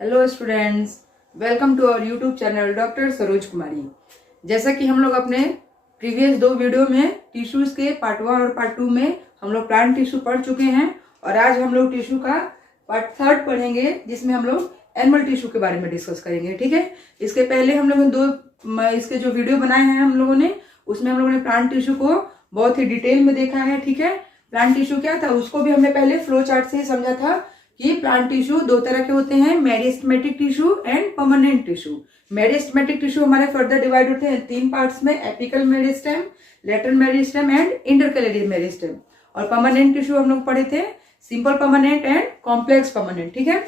Hello students, welcome to our YouTube channel doctor Saroj Kumari. जैसा कि हम लोग अपने प्रीवियस 2 वीडियो में टिश्यूज के पार्ट 1 और पार्ट 2 में हम लोग प्लांट टिश्यू पढ़ चुके हैं और आज हम लोग टिश्यू का पार्ट 3 पढ़ेंगे जिसमें हम लोग एनिमल टिश्यू के बारे में डिस्कस करेंगे। ठीक है, इसके पहले हम लोगों ने इसके जो वीडियो बनाए हैं हम लोगों ने, उसमें हम लोगों ने प्लांट टिश्यू को बहुत ही डिटेल में देखा है। ठीक है, प्लांट टिश्यू क्या था उसको भी हमने पहले फ्लो चार्ट से ही समझा था कि प्लांट टिश्यू 2 तरह के होते हैं, meristematic tissue and permanent tissue. Meristematic tissue हमारे फर्दर डिवाइड होते हैं 3 पार्ट्स में, apical meristem, lateral meristem and intercalary meristem. और परमानेंट टिश्यू हम लोग पढ़े थे simple permanent and complex permanent. ठीक है,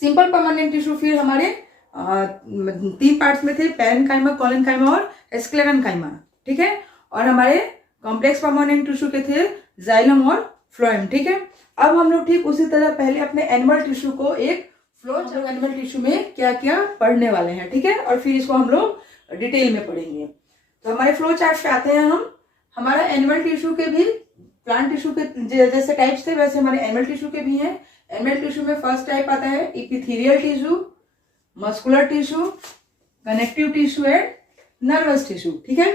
सिंपल परमानेंट टिश्यू फिर हमारे 3 पार्ट्स में थे, पैरेन्काइमा, कोलेनकाइमा और स्क्लेरेन्काइमा। ठीक है, और हमारे कॉम्प्लेक्स परमानेंट टिश्यू के थे जाइलम और फ्लोएम। ठीक है, अब हम लोग ठीक उसी तरह पहले अपने एनिमल टिश्यू को एक फ्लो एनिमल टिश्यू में क्या क्या पढ़ने वाले हैं। ठीक है, और फिर इसको हम लोग डिटेल में पढ़ेंगे। तो हमारे फ्लो चार्ट पे आते हैं हम। हमारा एनिमल टिश्यू के भी प्लांट टिश्यू के जैसे टाइप्स थे वैसे हमारे एनिमल टिश्यू के भी हैं। एनिमल टिश्यू में फर्स्ट टाइप आता है epithelial tissue, muscular tissue, connective tissue and nervous tissue. ठीक है,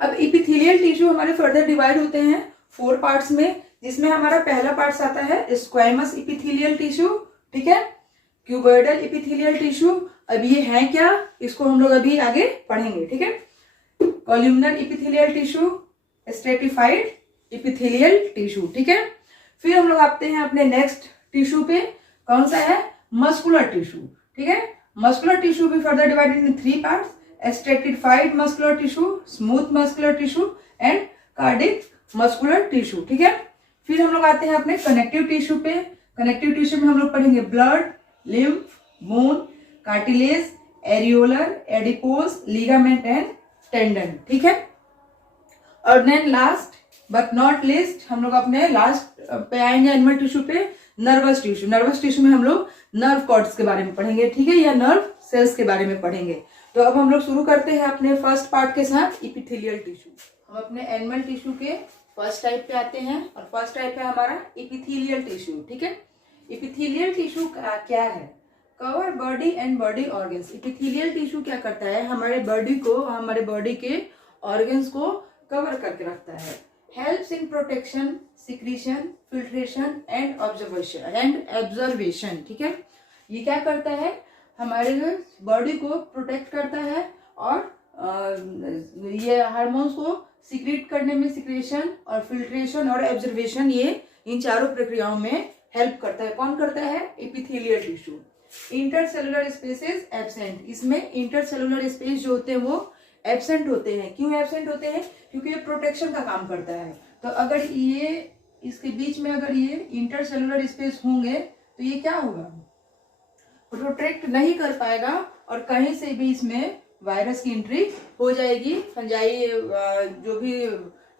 अब इपिथेलियल टिश्यू हमारे फर्दर डिवाइड होते हैं 4 पार्ट्स में, जिसमें हमारा पहला पार्ट आता है स्क्वैमस इपिथेलियल टिश्यू। ठीक है, क्यूबॉइडल इपिथेलियल टिश्यू। अब ये है क्या, इसको हम लोग अभी आगे पढ़ेंगे। ठीक है, columnar epithelial tissue, stratified epithelial tissue. ठीक है, फिर हम लोग आते हैं अपने नेक्स्ट टिश्यू पे, कौन सा है, मस्कुलर टिश्यू। ठीक है, मस्कुलर टिश्यू भी further divided in 3 parts, stratified muscular tissue, smooth muscular tissue and cardiac muscular tissue. ठीक है, फिर हम लोग आते हैं अपने कनेक्टिव टिश्यू पे। कनेक्टिव टिश्यू में हम लोग पढ़ेंगे blood, lymph, bone, cartilage, areolar, adipose, ligament and tendon. ठीक है, और then last but not least हम लोग अपने लास्ट पे आएंगे एनिमल टिश्यू पे, नर्वस टिश्यू। नर्वस टिश्यू में हम लोग नर्व कॉर्ड्स के बारे में पढ़ेंगे। ठीक है, या नर्व सेल्स के बारे में पढ़ेंगे। तो अब हम लोग शुरू करते हैं अपने फर्स्ट पार्ट के साथ, इपिथेलियल टिश्यू। हम अपने एनिमल टिश्यू के फर्स्ट टाइप पे आते हैं और फर्स्ट टाइप है हमारा इपिथेलियल टिश्यू। ठीक है, इपिथेलियल टिश्यू क्या है, cover body and body organs. Epithelial tissue क्या करता है, हमारे बॉडी को, हमारे बॉडी के ऑर्गन्स को कवर करके रखता है। Helps in protection, secretion, filtration and observation. ठीक है, ये क्या करता है, हमारे बॉडी को प्रोटेक्ट करता है और ये हार्मोन्स को सीक्रेट करने में, सिक्रेशन और फिल्ट्रेशन और ऑब्जर्वेशन, ये इन चारों प्रक्रियाओं में हेल्प करता है। कौन करता है, epithelial tissue. Intercellular spaces absent, इसमें इंटरसेलुलर स्पेस जो होते हैं वो एब्सेंट होते हैं। क्यों एब्सेंट होते हैं, क्योंकि ये प्रोटेक्शन का काम करता है। तो अगर ये इसके बीच में अगर ये इंटरसेलुलर स्पेस होंगे तो ये क्या होगा, प्रोटेक्ट नहीं कर पाएगा और कहीं से भी इसमें वायरस की एंट्री हो जाएगी, फंजाई जो भी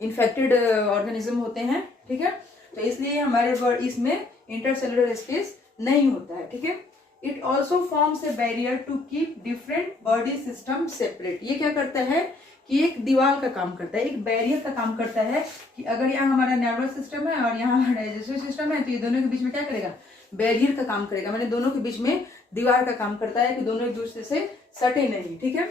इन्फेक्टेड ऑर्गेनिज्म होते हैं। ठीक है, तो इसलिए हमारे इसमें इंटरसेलुलर स्पेस नहीं होता है। ठीक है, it also forms a barrier to keep different body system separate. ये क्या करता है कि एक दीवार का काम करता है, एक बैरियर का काम करता है कि अगर यहाँ हमारा नर्वस सिस्टम है और यहाँ डाइजेस्टिव सिस्टम है तो ये दोनों के बीच में क्या करेगा, बैरियर का काम करेगा, मैंने दोनों के बीच में दीवार का काम करता है कि दोनों एक दूसरे से सटे नहीं। ठीक है,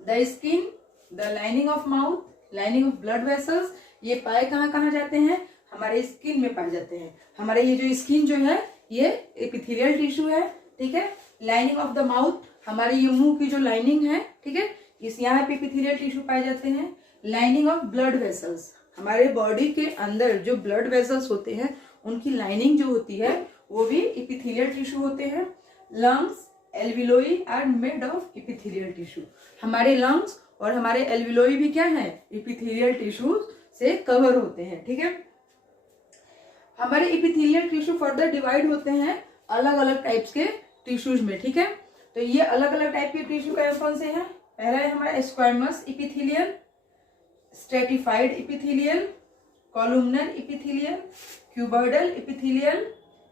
the skin, the lining of mouth, lining of blood vessels, ये पाए कहाँ जाते हैं, हमारे स्किन में पाए जाते हैं। हमारे ये जो स्किन जो है ये एपिथेलियल टिश्यू है। ठीक है, लाइनिंग ऑफ द माउथ, हमारे ये मुंह की जो लाइनिंग है, ठीक है, इस यहाँ पे एपिथेलियल टिश्यू पाए जाते हैं। लाइनिंग ऑफ ब्लड वेसल्स, हमारे बॉडी के अंदर जो ब्लड वेसल्स होते हैं उनकी लाइनिंग जो होती है वो भी एपिथेलियल टिश्यू होते हैं। Lungs, alveoli are made of epithelial tissue, हमारे लंग्स और हमारे एल्विलोई भी क्या है, एपिथेलियल टिश्यू से कवर होते हैं। ठीक है, हमारे एपिथेलियल टिश्यू फर्दर डिवाइड होते हैं अलग अलग टाइप्स के टिश्यूज में। ठीक है, तो ये अलग अलग टाइप के टिश्यू कौन से हैं, पहला है हमारा squamous epithelial, stratified epithelial, columnar epithelial, cuboidal epithelial,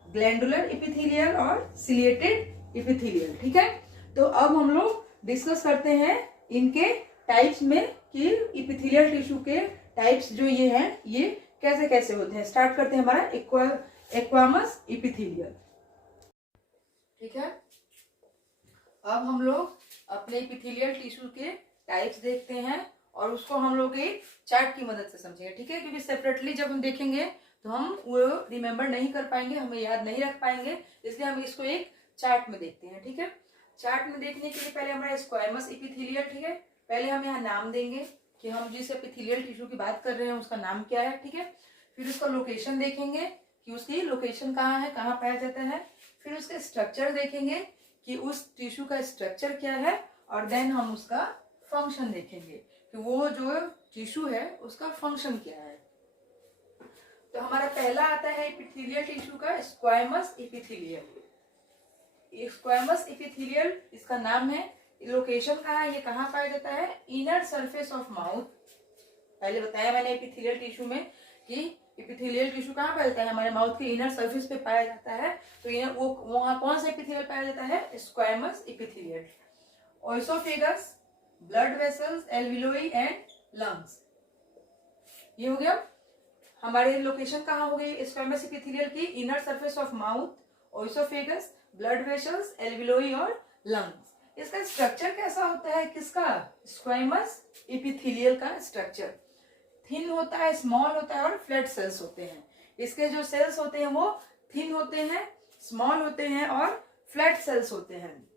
glandular epithelial और सिलिएटेड इपिथेलियल। ठीक है, तो अब हम लोग डिस्कस करते हैं इनके टाइप्स में कि इपिथेलियल टिश्यू के टाइप्स जो ये हैं ये कैसे कैसे होते हैं। स्टार्ट करते हैं हमारा एक्वामस इपिथेलियल। ठीक है। अब हम लोग अपने एपिथेलियल टिश्यू के टाइप्स देखते हैं और उसको हम लोग एक चार्ट की मदद से समझेंगे, ठीक है, क्योंकि सेपरेटली जब हम देखेंगे तो हम वो रिमेम्बर नहीं कर पाएंगे, हमें याद नहीं रख पाएंगे, इसलिए हम इसको एक चार्ट में देखते हैं। ठीक है, चार्ट में देखने के लिए पहले हमारा स्क्वायमस एपिथेलियल, ठीक है, पहले हम यहाँ नाम देंगे कि हम जिस एपिथेलियल टिश्यू की बात कर रहे हैं उसका नाम क्या है। ठीक है, फिर उसका लोकेशन देखेंगे कि उसकी लोकेशन कहाँ है, कहाँ पाया जाता है। फिर उसके स्ट्रक्चर देखेंगे कि उस टिश्यू का स्ट्रक्चर क्या है, और देन हम उसका फंक्शन देखेंगे कि वो जो टिश्यू है उसका फंक्शन क्या है। तो हमारा पहला आता है एपिथेलियल टिश्यू का स्क्वायमस एपिथेलियल। स्क्वायमस एपिथेलियल इसका नाम है। लोकेशन कहाँ है, ये कहाँ पाया जाता है, इनर सरफेस ऑफ माउथ। पहले बताया मैंने एपिथेलियल टिश्यू में कि एपिथेलियल टिश्यू कहाँ पाया जाता है, हमारे माउथ के इनर सरफेस पे पाया जाता है। तो इनर वो वहां कौन सा एपिथेलियल पाया जाता है, squamous epithelial. ओएसोफेगस, blood vessels, alveoli and lungs, ये हो गया हमारे लोकेशन। कहाँ हो गई स्क्वायमस एपिथेलियल की, inner surface of mouth, ओएसोफेगस, blood vessels, alveoli और लंग्स। इसका स्ट्रक्चर कैसा होता है, किसका, स्क्वायमस एपिथेलियल का स्ट्रक्चर थिन होता है, स्मॉल होता है और फ्लैट सेल्स होते हैं। इसके जो सेल्स होते हैं वो थिन होते हैं, स्मॉल होते हैं और फ्लैट सेल्स होते हैं।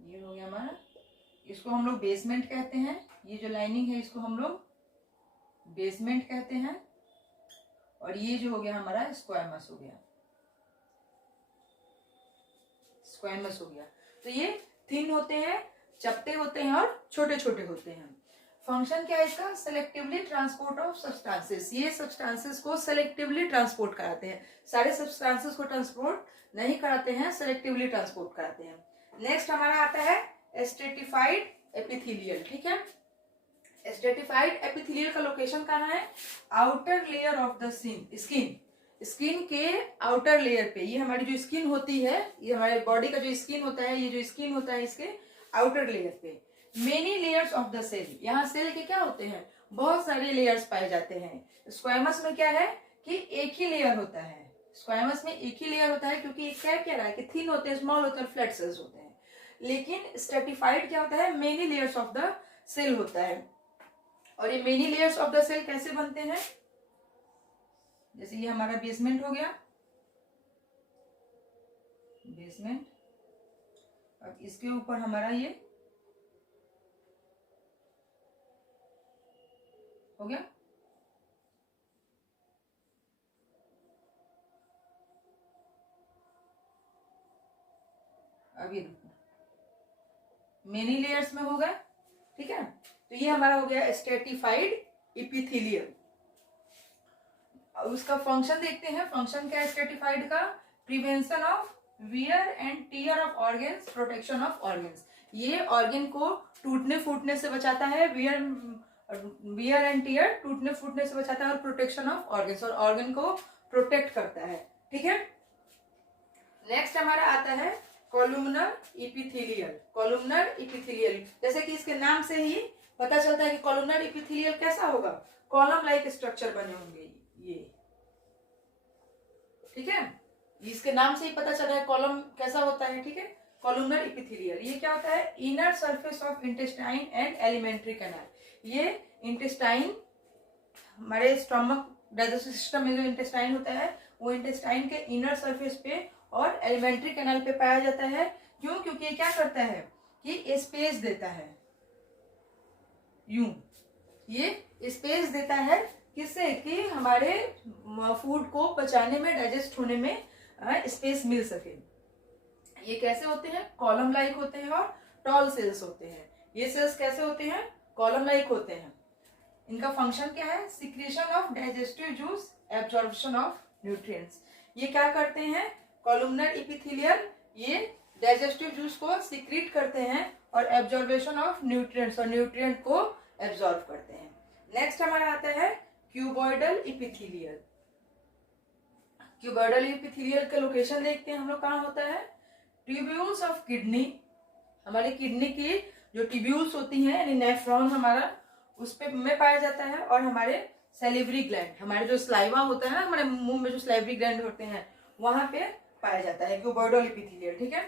ये हो गया हमारा, इसको हम लोग बेसमेंट कहते हैं। ये जो लाइनिंग है इसको हम लोग बेसमेंट कहते हैं। और ये जो हो गया हमारा स्क्वायमस हो गया, स्क्वायमस हो गया। तो ये थिन होते हैं, चपटे होते हैं और छोटे छोटे होते हैं। फंक्शन क्या है इसका, सेलेक्टिवली ट्रांसपोर्ट ऑफ सब्सटेंसेस। ये सब्सटेंसेस को सेलेक्टिवली ट्रांसपोर्ट कराते हैं, सारे सब्सटेंसेस को ट्रांसपोर्ट नहीं कराते हैं, सेलेक्टिवली ट्रांसपोर्ट कराते हैं। नेक्स्ट हमारा आता है स्ट्रेटिफाइड एपिथेलियल। ठीक है, स्ट्रेटिफाइड एपिथेलियल का लोकेशन कहाँ है, outer layer of the skin. Skin के आउटर लेयर पे, ये हमारी जो स्किन होती है, ये हमारे बॉडी का जो स्किन होता है, ये जो स्किन होता है इसके आउटर लेयर पे many layers of the cell. यहाँ सेल के क्या होते हैं, बहुत सारे लेयर्स पाए जाते हैं। स्क्वायमस में क्या है कि एक ही लेयर होता है, स्क्वायमस में एक ही लेयर होता है, क्योंकि क्या क्या रहा है कि थिन होते हैं, स्मॉल होते हैं, फ्लैट सेल्स होते हैं। लेकिन स्ट्रेटिफाइड क्या होता है, many layers of the cell होता है। और ये many layers of the cell कैसे बनते हैं, जैसे ये हमारा बेसमेंट हो गया, बेसमेंट, अब इसके ऊपर हमारा ये हो गया, अब ये मेनी लेयर्स में हो गया। ठीक है, तो ये हमारा हो गया स्ट्रेटिफाइड एपिथेलियल। उसका फंक्शन देखते हैं, फंक्शन क्या है स्ट्रेटिफाइड का, prevention of wear and tear of organs, protection of organs. ये ऑर्गन को टूटने फूटने से बचाता है, वियर एंड टीयर टूटने फूटने से बचाता है, और प्रोटेक्शन ऑफ ऑर्गन्स, और ऑर्गन को प्रोटेक्ट करता है। ठीक है, नेक्स्ट हमारा आता है कॉलुमनर एपिथेलियल। कॉलुमनर एपिथेलियल, जैसे कि इसके नाम से ही पता चलता है कि कॉलुमनर एपिथेलियल कैसा होगा, कॉलम लाइक स्ट्रक्चर बने होंगे ये। ठीक है, इसके नाम से ही पता चल रहा है कॉलम कैसा होता है। ठीक है, कॉलुमनर एपिथेलियल, ये क्या होता है, inner surface of intestine and alimentary canal. ये इंटेस्टाइन, हमारे स्टमक डाइजेस्टिव सिस्टम में जो इंटेस्टाइन होता है, वो इंटेस्टाइन के इनर सरफेस पे और एलिमेंट्री कैनाल पे पाया जाता है। क्यों, क्योंकि ये क्या करता है कि स्पेस देता है, यूं ये स्पेस देता है, किससे, कि हमारे फूड को पचाने में, डाइजेस्ट होने में स्पेस मिल सके। ये कैसे होते हैं, कॉलम लाइक होते हैं और टॉल सेल्स होते हैं। ये सेल्स कैसे होते हैं, कॉलम लाइक होते हैं। इनका फंक्शन क्या है, secretion of digestive juice, absorption of nutrients. ये क्या करते हैं, कॉलुमनर एपिथेलियल, ये डाइजेस्टिव जूस को सिक्रीट करते हैं और एब्जॉर्बेशन ऑफ न्यूट्रिएंट्स, और न्यूट्रिएंट को एब्जॉर्ब करते हैं। नेक्स्ट हमारा आता है क्यूबॉइडल एपिथेलियल। क्यूबॉइडल एपिथेलियल का लोकेशन देखते हैं हम लोग, कहाँ होता है, ट्यूब्यूल्स ऑफ किडनी, हमारे किडनी की जो ट्यूब्यूल्स होती हैं यानी नेफ्रॉन हमारा उस पे में पाया जाता है, और हमारे सैलिवरी ग्लैंड, हमारे जो स्लाइवा होता है ना, हमारे मुंह में जो सैलिवरी ग्लैंड होते हैं वहां पे पाया जाता है। क्यूबॉइडल एपिथेलियल, ठीक है।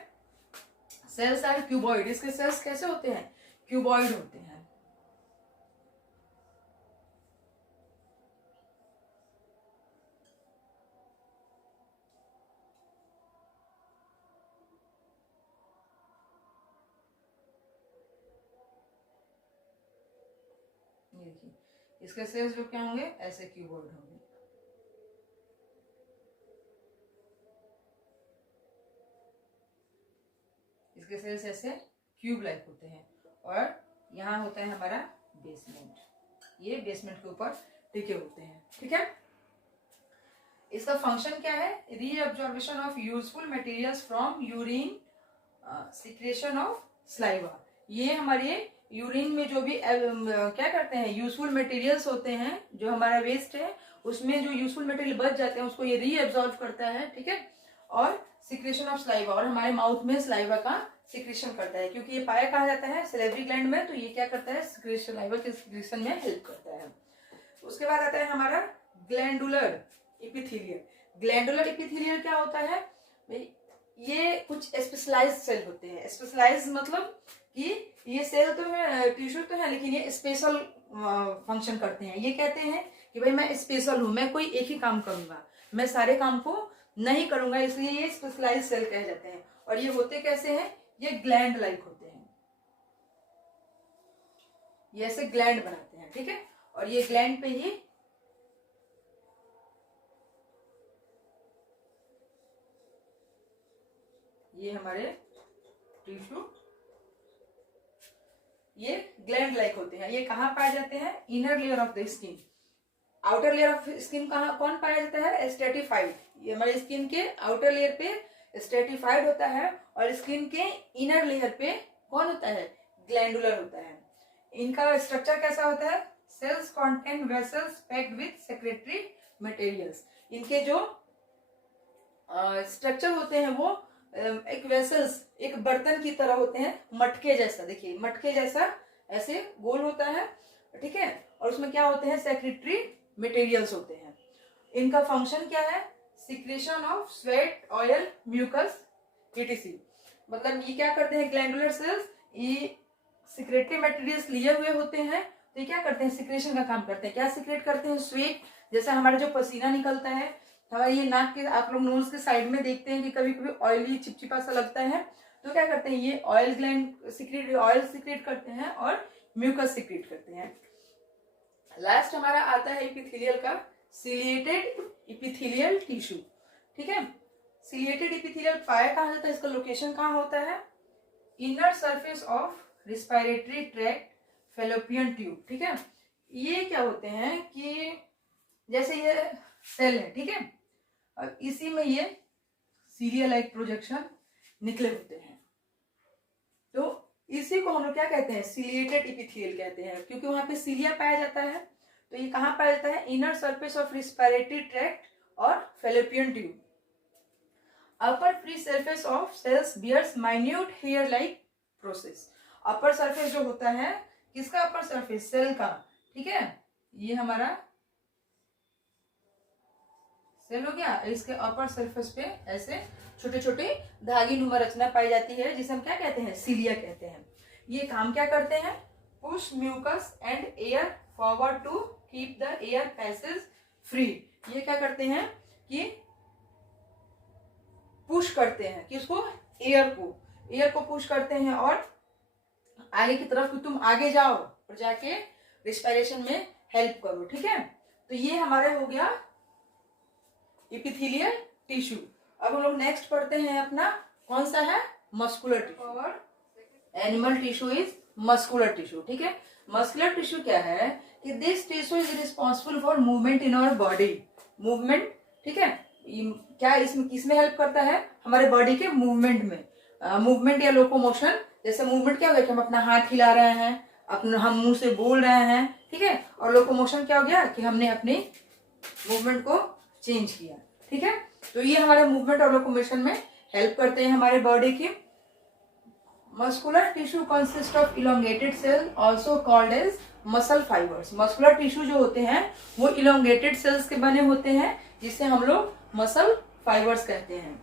सेल्स आर क्यूबॉइड, इसके सेल्स कैसे होते हैं? क्यूबॉइड होते हैं। देखिए इसके सेल्स जो क्या होंगे, ऐसे क्यूबॉइड होंगे। इसके सेल्स ऐसे क्यूब लाइक होते हैं, और यहाँ होता है हमारा बेसमेंट, ये बेसमेंट के ऊपर टिके होते हैं, ठीक है। इसका फंक्शन क्या है? Reabsorption of useful materials from urine, secretion of saliva. ये हमारे यूरिन में जो भी क्या करते हैं, यूजफुल मटेरियल्स होते हैं, जो हमारा वेस्ट है उसमें जो यूजफुल मटेरियल बच जाते हैं उसको ये रीअब्जॉर्ब करता है, ठीक है। और सिक्रेशन ऑफ स्लाइवा, और हमारे माउथ में स्लाइवा का सिक्रेशन करता है, क्योंकि ये पाया कहा जाता है सैलिवरी ग्लैंड में, तो ये क्या करता है, सिक्रेशन, स्लाइवा के सिक्रेशन में हेल्प करता है। उसके बाद आता है हमारा ग्लैंडुलर एपिथेलियल। ग्लैंडुलर एपिथेलियल क्या होता है? ये कुछ स्पेशलाइज्ड सेल होते हैं। स्पेशलाइज्ड मतलब कि ये सेल तो है, टिश्यू तो है, लेकिन ये स्पेशल फंक्शन करते हैं। ये कहते हैं कि भाई मैं स्पेशल हूं, मैं कोई एक ही काम करूंगा, मैं सारे काम को नहीं करूंगा, इसलिए ये स्पेशलाइज्ड सेल कहे जाते हैं। और ये होते कैसे हैं? ये ग्लैंड लाइक होते हैं, ये ऐसे ग्लैंड बनाते हैं, ठीक है। और ये ग्लैंड पे ही ये हमारे टिश्यू, ये ग्लैंड लाइक होते हैं। ये कहाँ पाए जाते हैं? Inner layer of the skin. Outer layer of skin कहाँ कौन पाया जाता है? स्ट्रेटिफाइड। ये हमारे स्किन के आउटर लेयर पे स्ट्रेटिफाइड होता है, और स्किन के इनर लेयर पे कौन होता है? ग्लैंडुलर होता है। इनका स्ट्रक्चर कैसा होता है? Cells contain vessels packed with secretory materials. इनके जो स्ट्रक्चर होते हैं वो एक वेसल्स, एक बर्तन की तरह होते हैं, मटके जैसा। देखिए मटके जैसा ऐसे गोल होता है, ठीक है। और उसमें क्या होते हैं? सेक्रेटरी मटेरियल्स होते हैं। इनका फंक्शन क्या है? Secretion of sweat, oil, mucus, etc। मतलब ये क्या करते हैं? ग्लैंडुलर सेल्स ये सिक्रेटरी मटेरियल्स लिए हुए होते हैं, तो ये क्या करते हैं? सिक्रेशन का काम करते हैं। क्या सिक्रेट करते हैं? स्वेट, जैसा हमारा जो पसीना निकलता है, हमारे ये नाक के, आप लोग नोज के साइड में देखते हैं कि कभी कभी ऑयली चिपचिपा सा लगता है, तो क्या करते हैं? ये oil gland secrete, oil secrete करते हैं और म्यूकस सिक्रेट करते हैं। लास्ट हमारा आता है एपिथेलियल का सिलिएटेड एपिथेलियल टिश्यू, ठीक है। सिलिएटेड एपिथेलियल पाया कहाँ जाता है? इसका लोकेशन कहाँ होता है? Inner surface of respiratory tract, fallopian tube, ठीक है। ये क्या होते हैं कि जैसे ये सेल है, ठीक है, और इसी में ये सीलिया लाइक प्रोजेक्शन निकले होते हैं, तो इसी को हम लोग क्या कहते हैं? सिलिएटेड एपिथेलियल कहते हैं, क्योंकि वहां पे सीलिया पाया जाता है। तो ये कहाँ पाया जाता है? Inner surface of respiratory tract और fallopian tube. Upper free surface of cells bears minute hair like process. Upper surface जो होता है, किसका अपर सरफेस? सेल का, ठीक है। ये हमारा सेल हो गया, इसके अपर सरफेस पे ऐसे छोटे छोटे धागी नुमा रचना पाई जाती है, जिसे हम क्या कहते हैं? सीलिया कहते हैं। ये काम क्या करते हैं? Push mucus and air forward to keep the air passage free. ये क्या करते हैं कि पुश करते हैं, किसको? एयर को पुश करते हैं, और आगे की तरफ कि तुम आगे जाओ और जाके रिस्पायरेशन में हेल्प करो, ठीक है। तो ये हमारा हो गया एपिथेलियल टिश्यू। अब हम लोग नेक्स्ट पढ़ते हैं अपना, कौन सा है? Muscular tissue. और animal tissue is muscular tissue, ठीक है। मस्कुलर टिश्यू क्या है कि this tissue is responsible for movement in our body. Movement, ठीक है। क्या इसमें किसमें हेल्प करता है? हमारे बॉडी के मूवमेंट में। मूवमेंट या लोकोमोशन, जैसे मूवमेंट क्या हो गया कि हम अपना हाथ हिला रहे हैं, अपना हम मुंह से बोल रहे हैं, ठीक है। और लोकोमोशन क्या हो गया कि हमने अपनी मूवमेंट को चेंज किया, ठीक है। तो ये हमारे मूवमेंट और लोकोमोशन में हेल्प करते हैं हमारे बॉडी की। Muscular tissue consist of elongated cell also called as muscle fibres. Muscular tissue जो होते हैं वो इलोंगेटेड सेल्स के बने होते हैं, जिसे हम लोग मसल फाइबर्स कहते हैं।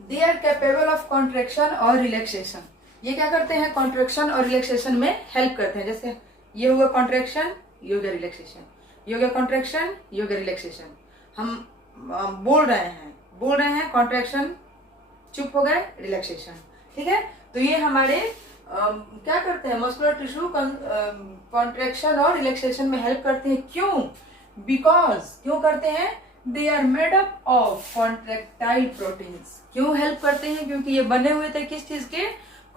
They are capable of contraction और रिलैक्सेशन। ये क्या करते हैं, कॉन्ट्रेक्शन और रिलैक्सेशन में हेल्प करते हैं। जैसे ये हो गया कॉन्ट्रेक्शन, ये हो गया रिलैक्सेशन, ये हो गया कॉन्ट्रेक्शन, ये हो गया रिलैक्सेशन। हम बोल रहे हैं कॉन्ट्रेक्शन, चुप हो गए, रिलैक्सेशन। ठीक है, तो ये हमारे क्या करते हैं, मस्कुलर टिश्यू कॉन्ट्रेक्शन और रिलैक्सेशन में हेल्प करते हैं। क्यों? बिकॉज क्यों करते हैं, they are made up of contractile proteins. क्यों हेल्प करते हैं? क्योंकि ये बने हुए थे किस चीज के,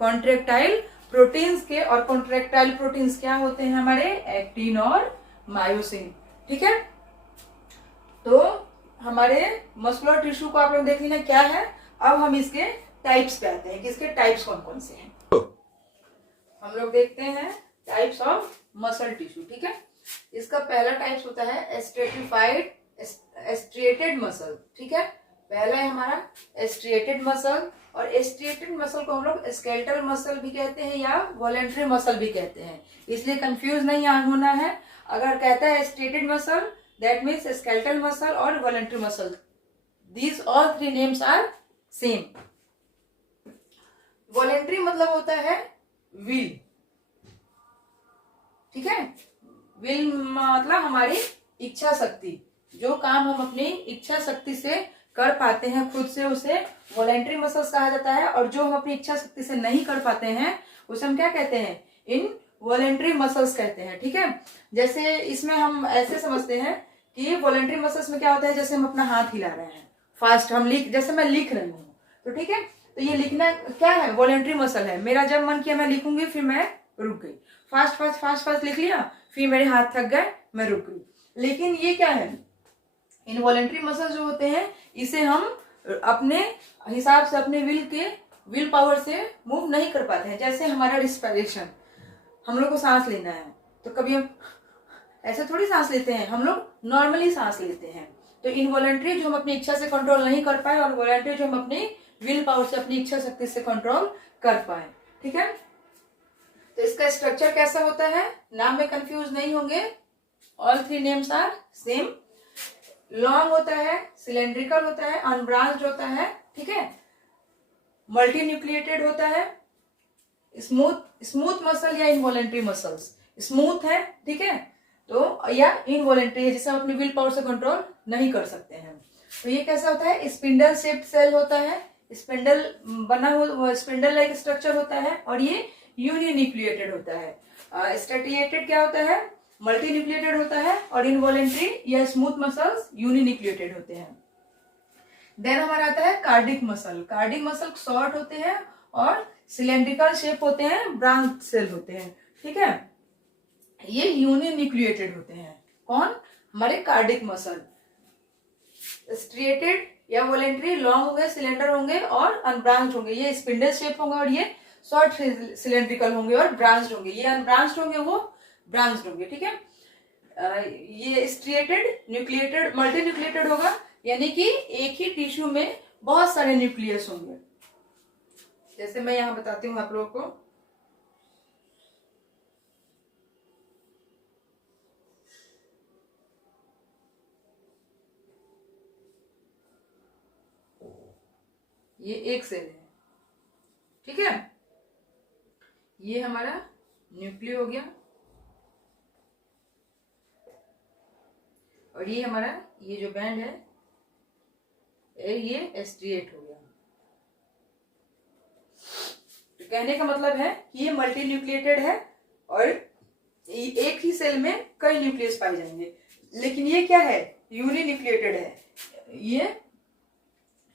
कॉन्ट्रेक्टाइल प्रोटीन्स के। और कॉन्ट्रेक्टाइल प्रोटीन्स क्या होते हैं हमारे, एक्टिन और मायोसिन। ठीक है, तो हमारे मस्कुलर टिश्यू को आप लोग देख लेना क्या है। अब हम इसके टाइप्स पे आते हैं कि इसके टाइप्स कौन कौन से हैं। हम लोग देखते हैं टाइप्स ऑफ मसल टिश्यू। ठीक है, इसका पहला टाइप्स होता है स्ट्रेटिफाइड स्ट्रिएटेड मसल। ठीक है, पहला है हमारा स्ट्रिएटेड मसल। और स्ट्रिएटेड मसल को हम लोग स्केलेटल मसल भी कहते हैं या वॉलेंट्री मसल भी कहते हैं, इसलिए कंफ्यूज नहीं होना है। अगर कहता है striated muscle, that means skeletal muscle और voluntary muscle, these all three names are same. Voluntary मतलब होता है विल। ठीक है, विल मतलब हमारी इच्छा शक्ति, जो काम हम अपनी इच्छा शक्ति से कर पाते हैं खुद से, उसे वॉलेंट्री मसल्स कहा जाता है। और जो हम अपनी इच्छा शक्ति से नहीं कर पाते हैं उसे हम क्या कहते हैं, इन वॉलेंट्री मसल्स कहते हैं। ठीक है, जैसे इसमें हम ऐसे समझते हैं कि वॉलेंट्री मसल्स में क्या होता है, जैसे हम अपना हाथ हिला रहे हैं फास्ट, हम जैसे मैं लिख रही हूँ, तो ठीक है, तो ये लिखना क्या है, वॉलेंट्री मसल है। मेरा जब मन किया मैं लिखूंगी, फिर मैं रुक गई, फास्ट फास्ट फास्ट फास्ट लिख लिया, फिर मेरे हाथ थक गए, मैं रुक गई। लेकिन ये क्या है, इनवॉलेंट्री मसल जो होते हैं इसे हम अपने हिसाब से, अपने विल पावर से मूव नहीं कर पाते हैं। जैसे हमारा रिस्पिरेशन, हम लोग को सांस लेना है तो कभी हम ऐसे थोड़ी सांस लेते हैं, हम लोग नॉर्मली सांस लेते हैं। तो इनवॉलेंट्री जो हम अपनी इच्छा से कंट्रोल नहीं कर पाए, और वॉलेंट्री जो हम अपनी विल पावर से, अपनी इच्छा शक्ति से कंट्रोल कर पाए। ठीक है, तो इसका स्ट्रक्चर कैसा होता है, नाम में कंफ्यूज नहीं होंगे, all three names are same. Long होता है, सिलेंड्रिकल होता है, अनब्रांच्ड होता है। ठीक है, मल्टी न्यूक्लिएटेड होता है, स्मूथ मसल या इनवॉलेंट्री मसल्स स्मूथ है। ठीक है, तो या इनवॉलेंट्री है, जिसे हम अपनी विल पावर से कंट्रोल नहीं कर सकते हैं। तो ये कैसा होता है, स्पिंडल शेप्ड सेल होता है, स्पिंडल बना हुआ, स्पिंडल लाइक स्ट्रक्चर होता है, और ये यूनिन्यूक्लिएटेड होता है। स्ट्रेटिएटेड क्या होता है, मल्टी न्यूक्लिएटेड होता है, और इनवॉलेंट्री या स्मूथ मसल्स यूनिन्यूक्लिएटेड होते हैं। देन हमारा आता है cardiac muscle. Cardiac muscle short होते हैं और सिलेंड्रिकल शेप होते हैं, ब्रांच सेल होते हैं। ठीक है, ये यूनिन्यूक्लिएटेड होते हैं। कौन, हमारे कार्डिक मसल। स्ट्रिएटेड या वॉलेंट्री लॉन्ग होंगे, सिलेंडर होंगे और अनब्रांच्ड होंगे। ये स्पिंडल शेप होंगे, और ये शॉर्ट सिलेंड्रिकल होंगे और ब्रांच्ड होंगे। ये अनब्रांच्ड होंगे, वो ब्रांच्ड होंगे। ठीक है, ये स्ट्रिएटेड, न्यूक्लिएटेड, मल्टी न्यूक्लिएटेड होगा, यानी कि एक ही टिश्यू में बहुत सारे न्यूक्लियस होंगे। जैसे मैं यहां बताती हूँ आप लोगों को, ये एक सेल है। ठीक है, ये हमारा न्यूक्लियो हो गया, और ये हमारा ये जो बैंड है ये स्ट्रिएट हो गया। तो कहने का मतलब है कि ये मल्टी न्यूक्लिएटेड है और एक ही सेल में कई न्यूक्लियस पाए जाएंगे। लेकिन ये क्या है, यूनिन्यूक्लिएटेड है। ये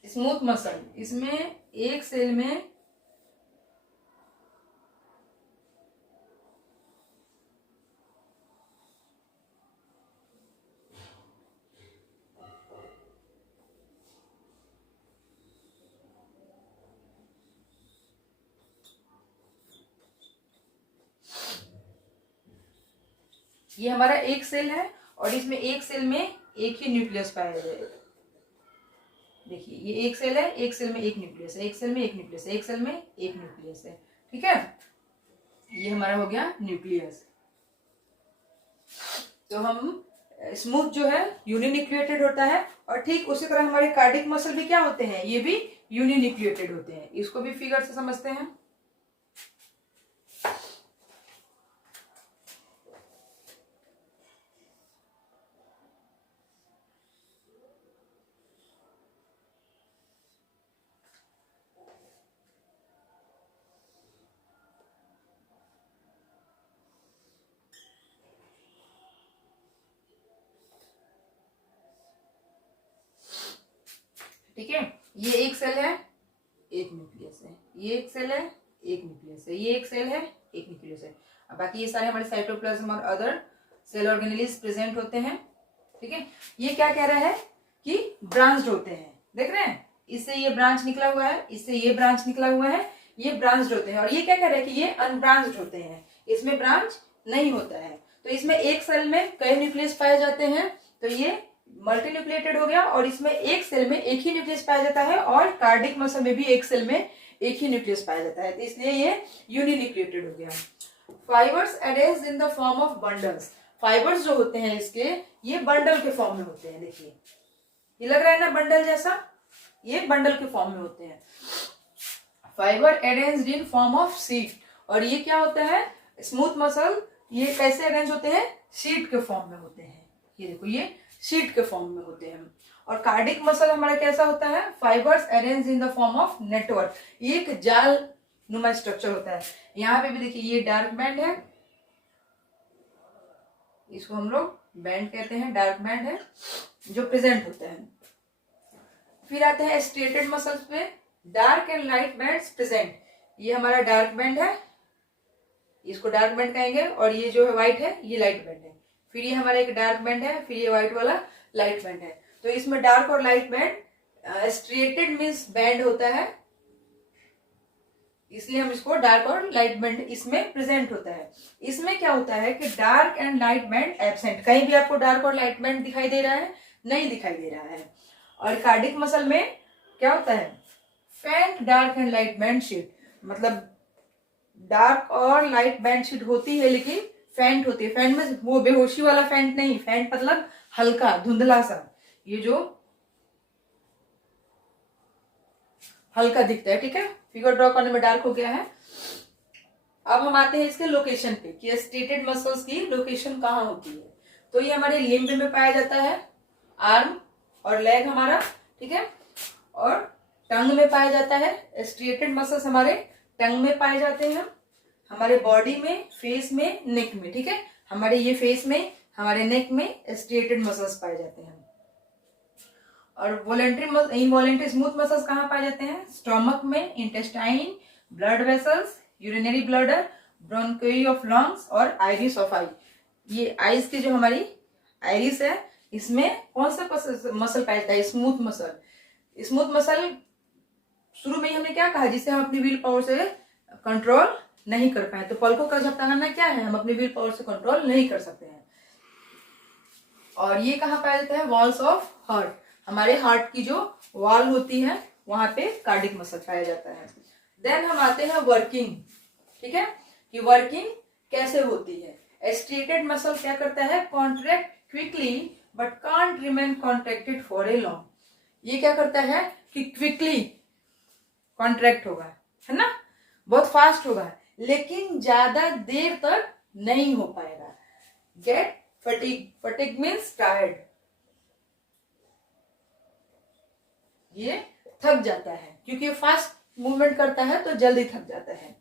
स्मूथ मसल, इसमें एक सेल में ये हमारा एक सेल है, और इसमें एक सेल में एक ही न्यूक्लियस पाया जाएगा। देखिए ये एक सेल है, एक सेल में एक न्यूक्लियस है, एक सेल में एक न्यूक्लियस है, एक सेल में एक न्यूक्लियस है। ठीक है, ये हमारा हो गया न्यूक्लियस। तो हम स्मूथ जो है यूनिन्यूक्लिएटेड होता है, और ठीक उसी तरह हमारे कार्डिक मसल भी क्या होते हैं, ये भी यूनिन्यूक्लिएटेड होते हैं। इसको भी फिगर से समझते हैं। ठीक है, ये एक सेल है, एक न्यूक्लियस है, ये एक सेल है, एक न्यूक्लियस है, ये एक सेल है, एक न्यूक्लियस है। अब बाकी ये सारे हमारे साइटोप्लाज्म और अदर सेल ऑर्गेनेल्स प्रेजेंट होते हैं। ठीक है, ये क्या कह रहा है कि ब्रांच्ड होते हैं, देख रहे हैं, इससे ये ब्रांच निकला हुआ है, इससे ये ब्रांच निकला हुआ है, ये ब्रांच्ड होते हैं। और ये क्या कह रहा है कि ये अनब्रांच्ड होते हैं, इसमें ब्रांच नहीं होता है। तो इसमें एक सेल में कई न्यूक्लियस पाए जाते हैं, तो ये मल्टी न्यूक्लिएटेड हो गया। और इसमें एक सेल में एक ही न्यूक्लियस पाया जाता है, और कार्डिक मसल में भी एक सेल में एक ही न्यूक्लियस पाया जाता है, तो इसलिए ये यूनिन्यूक्लिएटेड हो गया। Fibres arranged in the form of bundles. Fibres जो होते हैं इसके, ये बंडल के फॉर्म में होते हैं। देखिए ये लग रहा है ना बंडल जैसा, ये बंडल के फॉर्म में होते हैं। Fibre arranged in form of sheet. और ये क्या होता है, स्मूथ मसल ये कैसे अरेंज होते हैं, शीट के फॉर्म में होते हैं। ये देखो ये शीट के फॉर्म में होते हैं। और कार्डिक मसल हमारा कैसा होता है, fibres arrange in the form of network. ये एक जाल नुमा स्ट्रक्चर होता है। यहाँ पे भी देखिए ये डार्क बैंड है, इसको हम लोग बैंड कहते हैं, डार्क बैंड है जो प्रेजेंट होता है। फिर आते हैं स्ट्रेटेड मसल्स पे, dark and light bands present. ये हमारा डार्क बैंड है, इसको डार्क बैंड कहेंगे, और ये जो है व्हाइट है, ये लाइट बैंड है। फिर ये हमारा एक डार्क बैंड है, फिर ये व्हाइट वाला लाइट बैंड है। तो इसमें डार्क और light band striated means band होता है, इसलिए हम इसको डार्क और लाइट बैंड इसमें प्रेजेंट होता है। इसमें क्या होता है कि dark and light band absent, कहीं भी आपको डार्क और लाइट बैंड दिखाई दे रहा है, नहीं दिखाई दे रहा है। और कार्डिक मसल में क्या होता है, फेंट dark and light band sheet, मतलब डार्क और लाइट बैंड शीट होती है, लेकिन फेंट होती है। फेंट में वो बेहोशी वाला फेंट नहीं, फेंट मतलब हल्का धुंधला सा, ये जो हल्का दिखता है। ठीक है, फिगर ड्रॉ करने में डार्क हो गया है। अब हम आते हैं इसके लोकेशन पे कि स्ट्रेटेड मसल्स की लोकेशन कहाँ होती है। तो ये हमारे लिम्ब में पाया जाता है, आर्म और लेग हमारा, ठीक है, और टंग में पाया जाता है। स्ट्रेटेड मसल्स हमारे टंग में पाए जाते हैं, हमारे बॉडी में, फेस में, नेक में। ठीक है, हमारे ये फेस में, हमारे नेक में स्ट्रेटेड मसल्स पाए जाते हैं। और वॉलेंट्री इनवॉलेंट्री स्मूथ मसल्स कहाँ पाए जाते हैं, स्टोमक में, intestine, blood vessels, urinary bladder, bronchi of lungs और आइरिस ऑफ आई। ये आइस की जो हमारी आइरिस है, इसमें कौन सा मसल पाया जाता है, स्मूथ मसल। स्मूथ मसल शुरू में ही हमने क्या कहा, जिसे हम अपनी व्हील पावर से कंट्रोल नहीं कर पाए। तो पलकों का झपकाना क्या है, हम अपनी व्हील पावर से कंट्रोल नहीं कर सकते हैं। और ये कहाँ पाया जाता है, वॉल्स ऑफ हार्ट, हमारे हार्ट की जो वॉल होती है वहां पे कार्डिक मसल पाया जाता है। देन हम आते हैं वर्किंग। ठीक है, कि वर्किंग कैसे होती है। स्ट्रेटेड मसल क्या करता है, contract quickly but can't remain contracted for a long. ये क्या करता है कि क्विकली कॉन्ट्रैक्ट होगा, है ना, बहुत फास्ट होगा, लेकिन ज्यादा देर तक नहीं हो पाएगा। Get fatigue, fatigue means tired, ये थक जाता है, क्योंकि फास्ट मूवमेंट करता है तो जल्दी थक जाता है।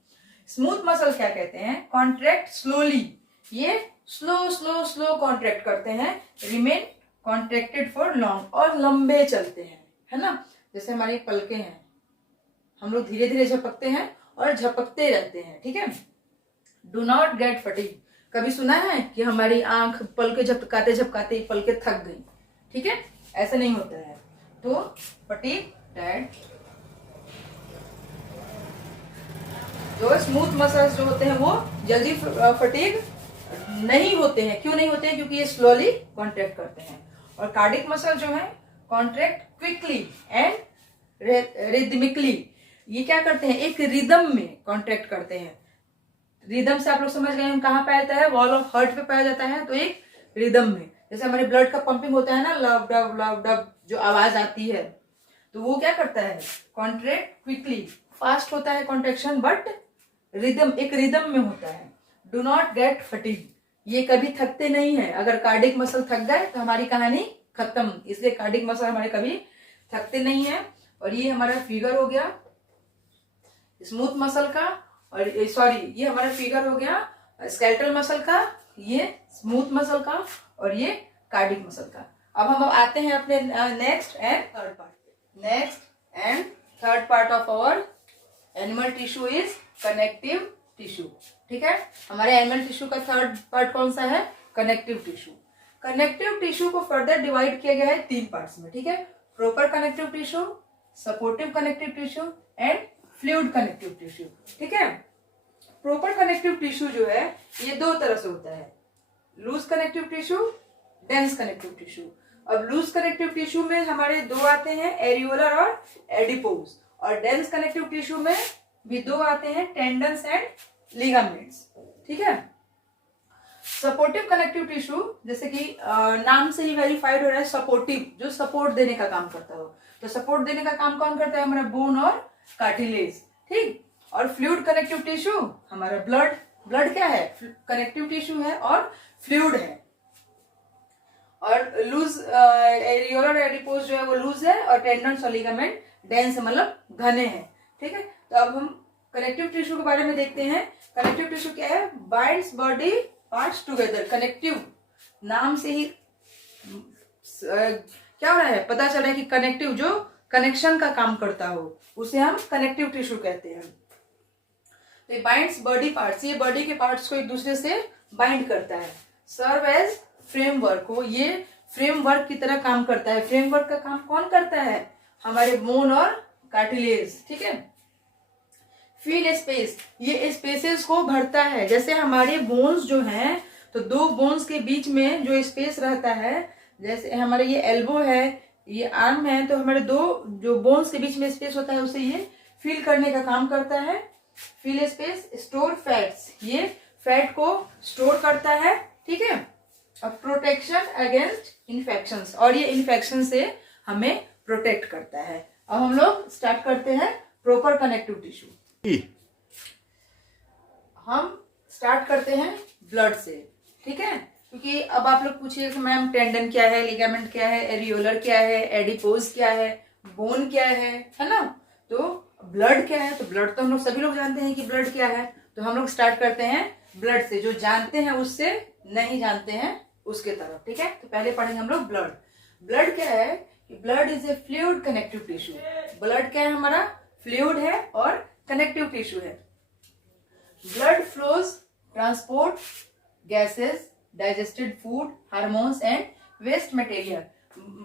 स्मूथ मसल क्या कहते हैं, कॉन्ट्रैक्ट स्लोली, ये स्लो स्लो स्लो कॉन्ट्रैक्ट करते हैं, रिमेन कॉन्ट्रैक्टेड फॉर लॉन्ग, और लंबे चलते हैं, है ना। जैसे हमारी पलकें हैं, हम लोग धीरे धीरे झपकते हैं और झपकते रहते हैं। ठीक है, डू नॉट गेट फटीग। कभी सुना है कि हमारी आंख पलके झपकाते झपकाते पलके थक गई, ठीक है, ऐसा नहीं होता है। तो फटीग टायर्ड। जो स्मूथ मसल्स जो होते हैं वो जल्दी फटीग नहीं होते हैं। क्यों नहीं होते हैं, क्योंकि ये स्लोली कॉन्ट्रैक्ट करते हैं। और कार्डिक मसल जो है कॉन्ट्रैक्ट क्विकली एंड रिदमिकली। ये क्या करते हैं, एक रिदम में कॉन्ट्रैक्ट करते हैं। रिदम से आप लोग समझ गए हम कहाँ पाया जाता है, वॉल ऑफ हार्ट पे पाया जाता है। तो एक रिदम में, जैसे हमारे ब्लड का पंपिंग होता है ना, लव डब जो आवाज आती है, तो वो क्या करता है, कॉन्ट्रैक्ट क्विकली, फास्ट होता है कॉन्ट्रेक्शन, बट रिदम, एक रिदम में होता है। डू नॉट गेट फटीग, ये कभी थकते नहीं है। अगर कार्डिक मसल थक गए तो हमारी कहानी खत्म, इसलिए कार्डिक मसल हमारे कभी थकते नहीं है। और ये हमारा फिगर हो गया स्मूथ मसल का, और सॉरी ये हमारा फिगर हो गया स्केलेटल मसल का, ये स्मूथ मसल का, और ये कार्डिक मसल का। अब हम आते हैं अपने नेक्स्ट एंड थर्ड पार्ट पे। Next and third part of our animal tissue is connective tissue. ठीक है, हमारे एनिमल टिश्यू का थर्ड पार्ट कौन सा है, कनेक्टिव टिश्यू। कनेक्टिव टिश्यू को फर्दर डिवाइड किया गया है 3 पार्ट्स में। ठीक है, proper connective tissue, supportive connective tissue and fluid connective tissue. ठीक है, प्रॉपर कनेक्टिव टिश्यू जो है ये 2 तरह से होता है, loose connective tissue, dense connective tissue. अब लूज कनेक्टिव टिश्यू में हमारे 2 आते हैं, एरियोलर और एडिपोज, और डेंस कनेक्टिव टिश्यू में भी 2 आते हैं, टेंडन्स एंड लिगामेंट्स। ठीक है, सपोर्टिव कनेक्टिव टिश्यू जैसे कि नाम से ही वेरीफाइड हो रहा है, सपोर्टिव, जो सपोर्ट देने का काम करता हो। तो सपोर्ट देने का काम कौन करता है, हमारा बोन और कार्टिलेज। ठीक, और फ्लूइड कनेक्टिव टिश्यू हमारा ब्लड, ब्लड क्या है, कनेक्टिव टिश्यू है और फ्लूइड है। और लूज एरियोलर एडिपोज जो है वो लूज है, और टेंडन्स और लिगामेंट डेंस मतलब घने हैं। ठीक है, तो अब हम कनेक्टिव टिश्यू के बारे में देखते हैं। कनेक्टिव टिश्यू क्या है, binds body parts together. Connective नाम से ही क्या हो रहा है, पता चल रहा है कि कनेक्टिव, जो कनेक्शन का काम करता हो उसे हम कनेक्टिव टिश्यू कहते हैं। तो बाइंड्स बॉडी पार्ट्स, ये बॉडी के पार्ट्स को एक दूसरे से बाइंड करता है। सर्व एज फ्रेमवर्क, हो ये फ्रेमवर्क की तरह काम करता है। फ्रेमवर्क का काम कौन करता है, हमारे बोन और कार्टिलेज। ठीक है, फील स्पेस, ये स्पेसेस को भरता है। जैसे हमारे बोन्स जो हैं, तो 2 बोन्स के बीच में जो स्पेस रहता है, जैसे हमारे ये एल्बो है, ये आर्म है, तो हमारे 2 जो बोन्स के बीच में स्पेस होता है उसे ये फील करने का काम करता है। फील स्पेस, स्टोर फैट्स, ये फैट को स्टोर करता है। ठीक है, और प्रोटेक्शन अगेंस्ट इन्फेक्शंस, और ये इन्फेक्शन से हमें प्रोटेक्ट करता है। अब हम लोग स्टार्ट करते हैं प्रॉपर कनेक्टिव टिश्यू। हम स्टार्ट करते हैं ब्लड से। ठीक है, क्योंकि अब आप लोग पूछिए कि मैम टेंडन क्या है, लिगामेंट क्या है, एरियोलर क्या है, एडिपोज क्या है, बोन क्या है ना। तो ब्लड क्या है, तो ब्लड तो हम लोग सभी लोग जानते हैं कि ब्लड क्या है। तो हम लोग स्टार्ट करते हैं ब्लड से, जो जानते हैं उससे, नहीं जानते हैं उसके तरफ। ठीक है, तो पहले पढ़ेंगे हम लोग ब्लड। ब्लड क्या है कि blood is a fluid connective tissue. Blood क्या है, हमारा फ्लूइड है और कनेक्टिव टिश्यू है। Blood flows transport gases, digested food, hormones and waste material.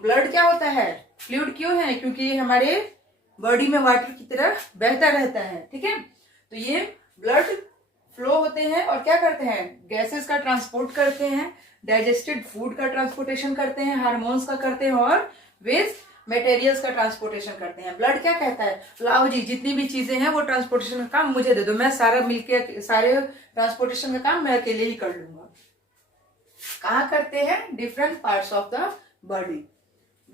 Blood क्या होता है, फ्लूइड क्यों है, क्योंकि हमारे बॉडी में वाटर की तरह बहता रहता है। ठीक है, तो ये ब्लड फ्लो होते हैं और क्या करते हैं, गैसेस का ट्रांसपोर्ट करते हैं, डाइजेस्टेड फूड का ट्रांसपोर्टेशन करते हैं, हार्मोन्स का करते हैं, और वेस्ट मटेरियल्स का ट्रांसपोर्टेशन करते हैं। ब्लड क्या कहता है, लाओ जी जितनी भी चीजें हैं वो ट्रांसपोर्टेशन का काम मुझे दे दो, मैं सारा मिलके सारे ट्रांसपोर्टेशन का काम मैं अकेले ही कर लूंगा। कहाँ करते हैं, different parts of the body.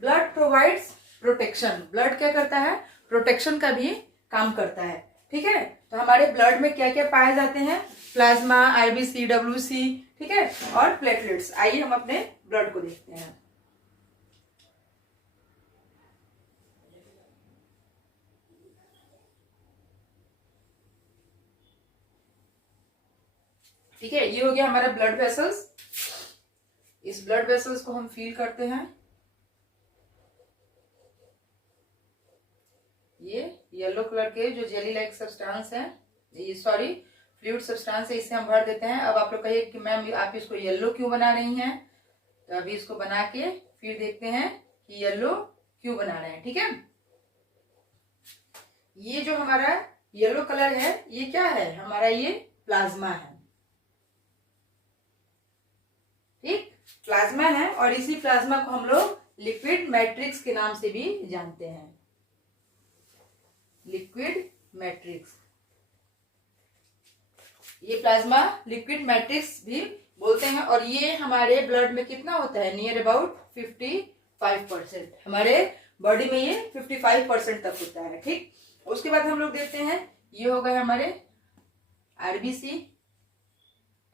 Blood provides protection, blood क्या करता है, प्रोटेक्शन का भी काम करता है। ठीक है, तो हमारे ब्लड में क्या क्या पाए जाते हैं, प्लाज्मा, आईबीसी, डब्ल्यूसी, ठीक है, और प्लेटलेट्स। आइए हम अपने ब्लड को देखते हैं। ठीक है, ये हो गया हमारा ब्लड वेसल्स। इस ब्लड वेसल्स को हम फील करते हैं। ये येलो कलर के जो जेली लाइक सब्सटेंस है, ये सॉरी फ्लूइड सब्सटेंस है, इसे हम भर देते हैं। अब आप लोग कहिए कि मैम आप इसको येलो क्यों बना रही हैं, तो अभी इसको बना के फिर देखते हैं कि येलो क्यों बना रहे हैं। ठीक है, ये जो हमारा येलो कलर है ये क्या है, हमारा ये प्लाज्मा है। ठीक, प्लाज्मा है, और इसी प्लाज्मा को हम लोग लिक्विड मैट्रिक्स के नाम से भी जानते हैं, लिक्विड मैट्रिक्स। ये प्लाज्मा लिक्विड मैट्रिक्स भी बोलते हैं। और ये हमारे ब्लड में कितना होता है, नियर अबाउट 55%। हमारे बॉडी में ये 55% तक होता है। ठीक, उसके बाद हम लोग देखते हैं, ये हो गए हमारे आरबीसी।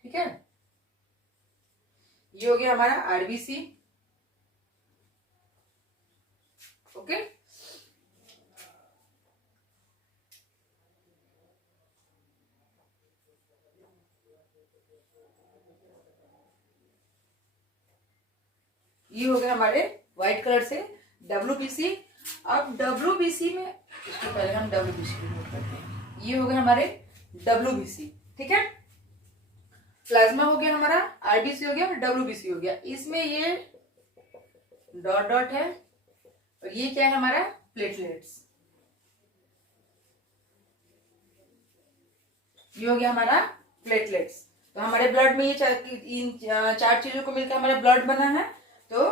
ठीक है, ये हो गया हमारा आरबीसी। ओके, ये हो गया हमारे व्हाइट कलर से डब्ल्यूबीसी। अब डब्ल्यूबीसी में, इसको पहले हम डब्ल्यूबीसी को नोट करते हैं। ये हो गया हमारे डब्ल्यूबीसी। ठीक है, प्लाज्मा हो गया हमारा, आरबीसी हो गया, डब्ल्यूबीसी हो गया। इसमें ये डॉट डॉट है और ये क्या है हमारा, प्लेटलेट्स। ये हो गया हमारा प्लेटलेट्स। तो हमारे ब्लड में ये इन चार चीजों को मिलकर हमारा ब्लड बना है। तो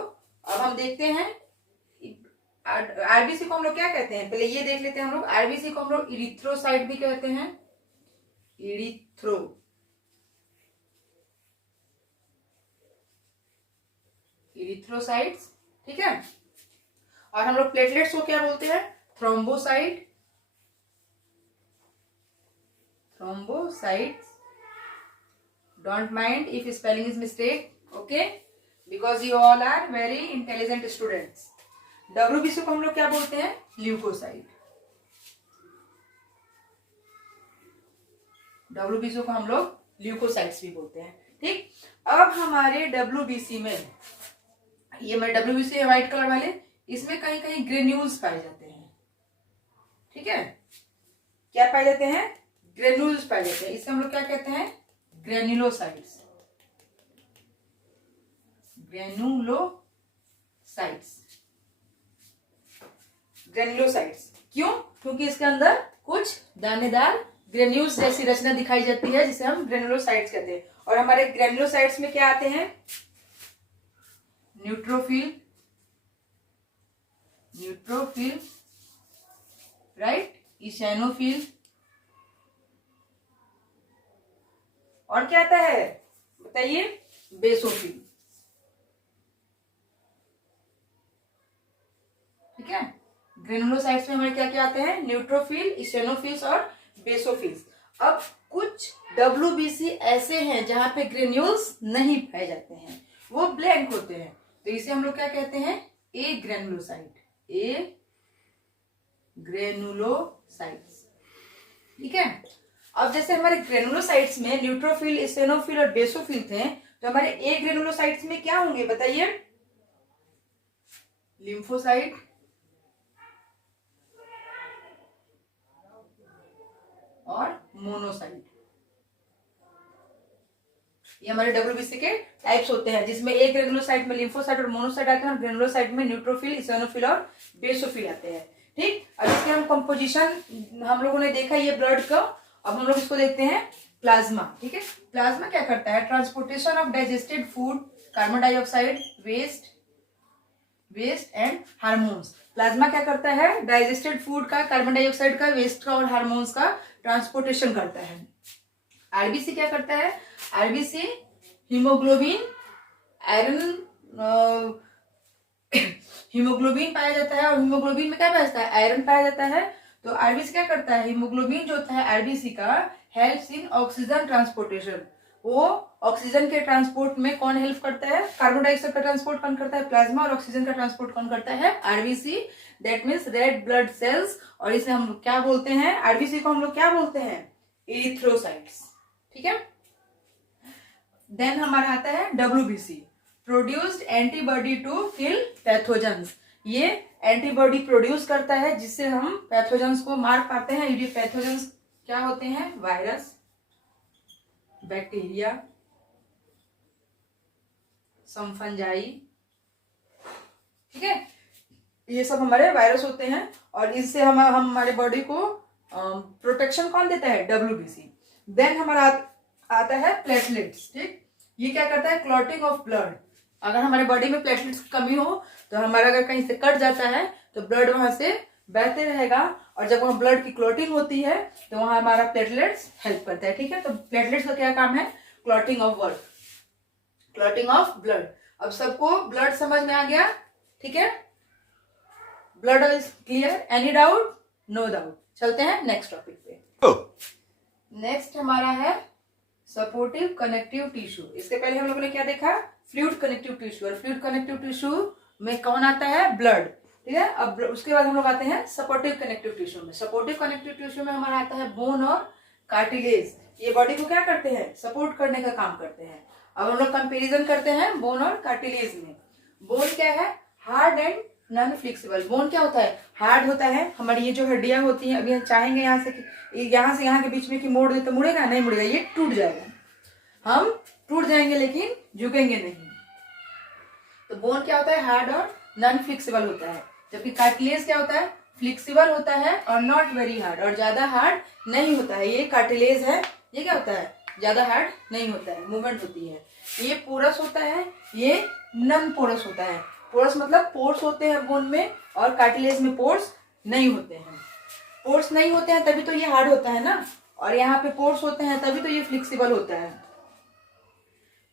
अब हम देखते हैं आरबीसी को हम लोग क्या कहते हैं, पहले ये देख लेते हैं हम लोग। आरबीसी को हम लोग इरिथ्रोसाइट भी कहते हैं, इरिथ्रोसाइट्स। ठीक है, और हम लोग प्लेटलेट्स को क्या बोलते हैं, thrombocyte, don't mind if spelling is mistake, okay, because you all are very intelligent students. WBC को हम लोग क्या बोलते हैं, ल्यूकोसाइट। डब्ल्यूबीसी को हम लोग ल्यूकोसाइट्स भी बोलते हैं। ठीक, अब हमारे डब्ल्यूबीसी में, ये हमारे डब्ल्यूबीसी है व्हाइट कलर वाले, इसमें कहीं कहीं ग्रेन्यूल्स पाए जाते हैं। ठीक है, क्या पाए जाते हैं, ग्रेन्यूल्स पाए जाते हैं। इसे हम लोग क्या कहते हैं, ग्रेन्युलोसाइट्स, ग्रेन्युलोसाइट्स। क्यों, क्योंकि इसके अंदर कुछ दानेदार ग्रेन्यूल्स जैसी रचना दिखाई जाती है, जिसे हम ग्रेन्युलोसाइट्स कहते हैं। और हमारे ग्रेन्युलोसाइट्स में क्या आते हैं, न्यूट्रोफिल, राइट, इशेनोफिल, और क्या आता है बताइए, बेसोफिल। ठीक है, ग्रेनुलोसाइट्स में हमारे क्या क्या आते हैं, न्यूट्रोफिल, इशेनोफिल्स और बेसोफिल्स। अब कुछ डब्ल्यूबीसी ऐसे हैं जहां पे ग्रेन्यूल्स नहीं पाए जाते हैं, वो ब्लैंक होते हैं। तो इसे हम लोग क्या कहते हैं, ए ग्रेनुलोसाइट, ठीक है। अब जैसे हमारे ग्रेनुलोसाइट्स में न्यूट्रोफिल, इशेनोफिल और बेसोफिल थे, तो हमारे ए ग्रेनुलोसाइट्स में क्या होंगे बताइए, लिम्फोसाइट, और मोनोसाइट। ये हमारे डब्ल्यूबीसी के टाइप्स होते हैं, जिसमें एक ग्रेनुलोसाइट में लिम्फोसाइट और मोनोसाइट आते हैं, और ग्रेनुलोसाइट में न्यूट्रोफिल, इशेनोफिल और बेसोफिल आते हैं। ठीक, अब इसके हम कंपोजिशन हम लोगों ने देखा ये ब्लड का। अब हम लोग इसको देखते हैं प्लाज्मा। ठीक है, प्लाज्मा क्या करता है, transportation of digested food, carbon dioxide, waste and hormones. Plasma क्या करता है, डाइजेस्टेड फूड का, कार्बन डाइऑक्साइड का, वेस्ट का और हार्मोन्स का ट्रांसपोर्टेशन करता है। आरबीसी क्या करता है, आरबीसी हीमोग्लोबिन, आयरन, हीमोग्लोबिन पाया जाता है, और हीमोग्लोबिन में क्या पाया जाता है, आयरन पाया जाता है। तो आरबीसी क्या करता है, हीमोग्लोबिन जो होता है आरबीसी का, हेल्प्स इन ऑक्सीजन ट्रांसपोर्टेशन। वो ऑक्सीजन के ट्रांसपोर्ट में कौन हेल्प करता है, कार्बन डाइऑक्साइड का ट्रांसपोर्ट कौन करता है, प्लाज्मा, और ऑक्सीजन का ट्रांसपोर्ट कौन करता है, RBC. That means red blood cells. और इसे हम क्या बोलते हैं, आरबीसी को हम लोग क्या बोलते हैं, इरिथ्रोसाइट्स। ठीक है, देन हमारा आता है WBC, produced antibody to kill pathogens. ये एंटीबॉडी प्रोड्यूस करता है जिससे हम पैथोजेंस को मार पाते हैं। ये पैथोजेंस क्या होते हैं, वायरस, बैक्टीरिया, सम फंजाई। ठीक है, ये सब हमारे वायरस होते हैं, और इससे हम हमारे बॉडी को प्रोटेक्शन कौन देता है, डब्ल्यूबीसी। देन हमारा आता है प्लेटलेट्स। ठीक, ये क्या करता है, क्लॉटिंग ऑफ ब्लड। अगर हमारे बॉडी में प्लेटलेट्स की कमी हो तो हमारा अगर कहीं से कट जाता है तो ब्लड वहां से बहते रहेगा, और जब वहां ब्लड की क्लॉटिंग होती है तो वहां हमारा प्लेटलेट्स हेल्प करता है। ठीक है, तो प्लेटलेट्स का क्या काम है? Clotting of blood, clotting of blood. अब सबको ब्लड समझ में आ गया? ठीक है, blood is clear? Any doubt? No doubt. चलते हैं नेक्स्ट टॉपिक पे। नेक्स्ट हमारा है सपोर्टिव कनेक्टिव टिश्यू। इससे पहले हम लोगों ने क्या देखा? फ्लूइड कनेक्टिव टिश्यू, और फ्लूइड कनेक्टिव टिश्यू में कौन आता है? ब्लड। ठीक है, अब उसके बाद हम लोग आते हैं सपोर्टिव कनेक्टिव टिश्यू में। सपोर्टिव कनेक्टिव टिश्यू में हमारा आता है बोन और कार्टिलेज। ये बॉडी को क्या करते हैं? सपोर्ट करने का काम करते हैं। अब हम लोग कंपेरिजन करते हैं बोन और कार्टिलेज में। बोन क्या है? Hard and non flexible. Bone क्या होता है? हार्ड होता है। हमारी ये जो हड्डियां होती हैं, अभी हम चाहेंगे यहाँ से यहाँ के बीच में कि मोड़ दे तो मुड़ेगा? नहीं मुड़ेगा, ये टूट जाएगा। हम टूट जाएंगे लेकिन झुकेंगे नहीं। तो बोन क्या होता है? हार्ड और नॉन फ्लेक्सिबल होता है। जबकि कार्टिलेज क्या होता है? फ्लेक्सिबल होता है और नॉट वेरी हार्ड, और ज्यादा हार्ड नहीं होता है। ये कार्टिलेज है, ये क्या होता है? ज्यादा हार्ड नहीं होता है, मूवमेंट होती है। ये पोरस होता है, ये नॉन पोरस होता है। पोरस मतलब पोर्स होते हैं बोन में, और कार्टिलेज में पोर्स नहीं होते हैं। पोर्स नहीं होते हैं तभी तो ये हार्ड होता है ना, और यहाँ पे पोर्स होते हैं तभी तो ये फ्लेक्सिबल होता है।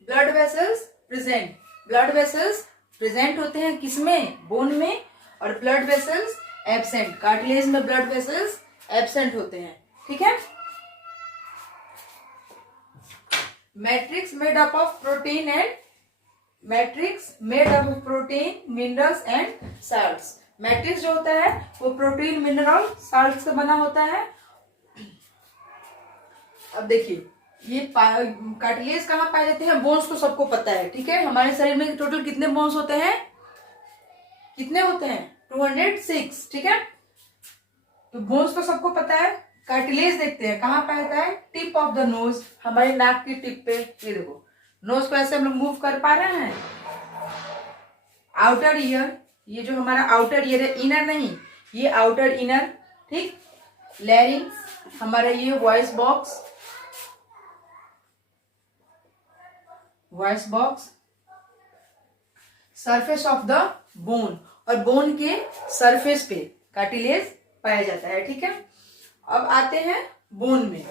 Blood vessels present. Blood vessels present होते हैं किसमें? बोन में। और ब्लड वेसल्स एब्सेंट। कार्टिलेज में ब्लड वेसल्स एब्सेंट होते हैं। ठीक है। Matrix made up of protein and minerals and salts. Matrix जो होता है वो प्रोटीन, मिनरल, साल्ट से बना होता है। अब देखिए, ये कार्टिलेज कहाँ पाए जाते हैं? बोन्स तो सबको पता है। ठीक है, हमारे शरीर में टोटल कितने बोन्स होते हैं? कितने होते हैं? 206। ठीक है, तो बोन्स तो सबको पता है। कार्टिलेज देखते हैं कहाँ पाया जाता है? टिप ऑफ द नोज, हमारे नाक की टिप पे। ये देखो, नोज को ऐसे हम लोग मूव कर पा रहे हैं। आउटर ईयर, ये जो हमारा आउटर ईयर है, इनर नहीं, ये आउटर इनर। ठीक, लैरिंग्स हमारा ये voice box, surface of the bone, और बोन के सरफेस पे कार्टिलेज पाया जाता है। ठीक है, अब आते हैं बोन में।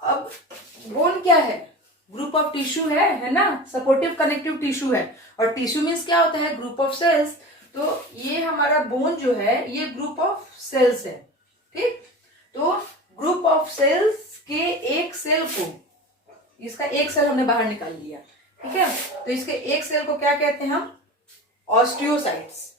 अब बोन क्या है? ग्रुप ऑफ टिश्यू है ना, सपोर्टिव कनेक्टिव टिश्यू है। और टिश्यू मीन्स क्या होता है? Group of cells. तो ये हमारा बोन जो है ये ग्रुप ऑफ सेल्स है। ठीक, तो ग्रुप ऑफ सेल्स के एक सेल को, इसका एक सेल हमने बाहर निकाल लिया। ठीक है, तो इसके एक सेल को क्या कहते हैं हम? ऑस्टियोसाइट्स।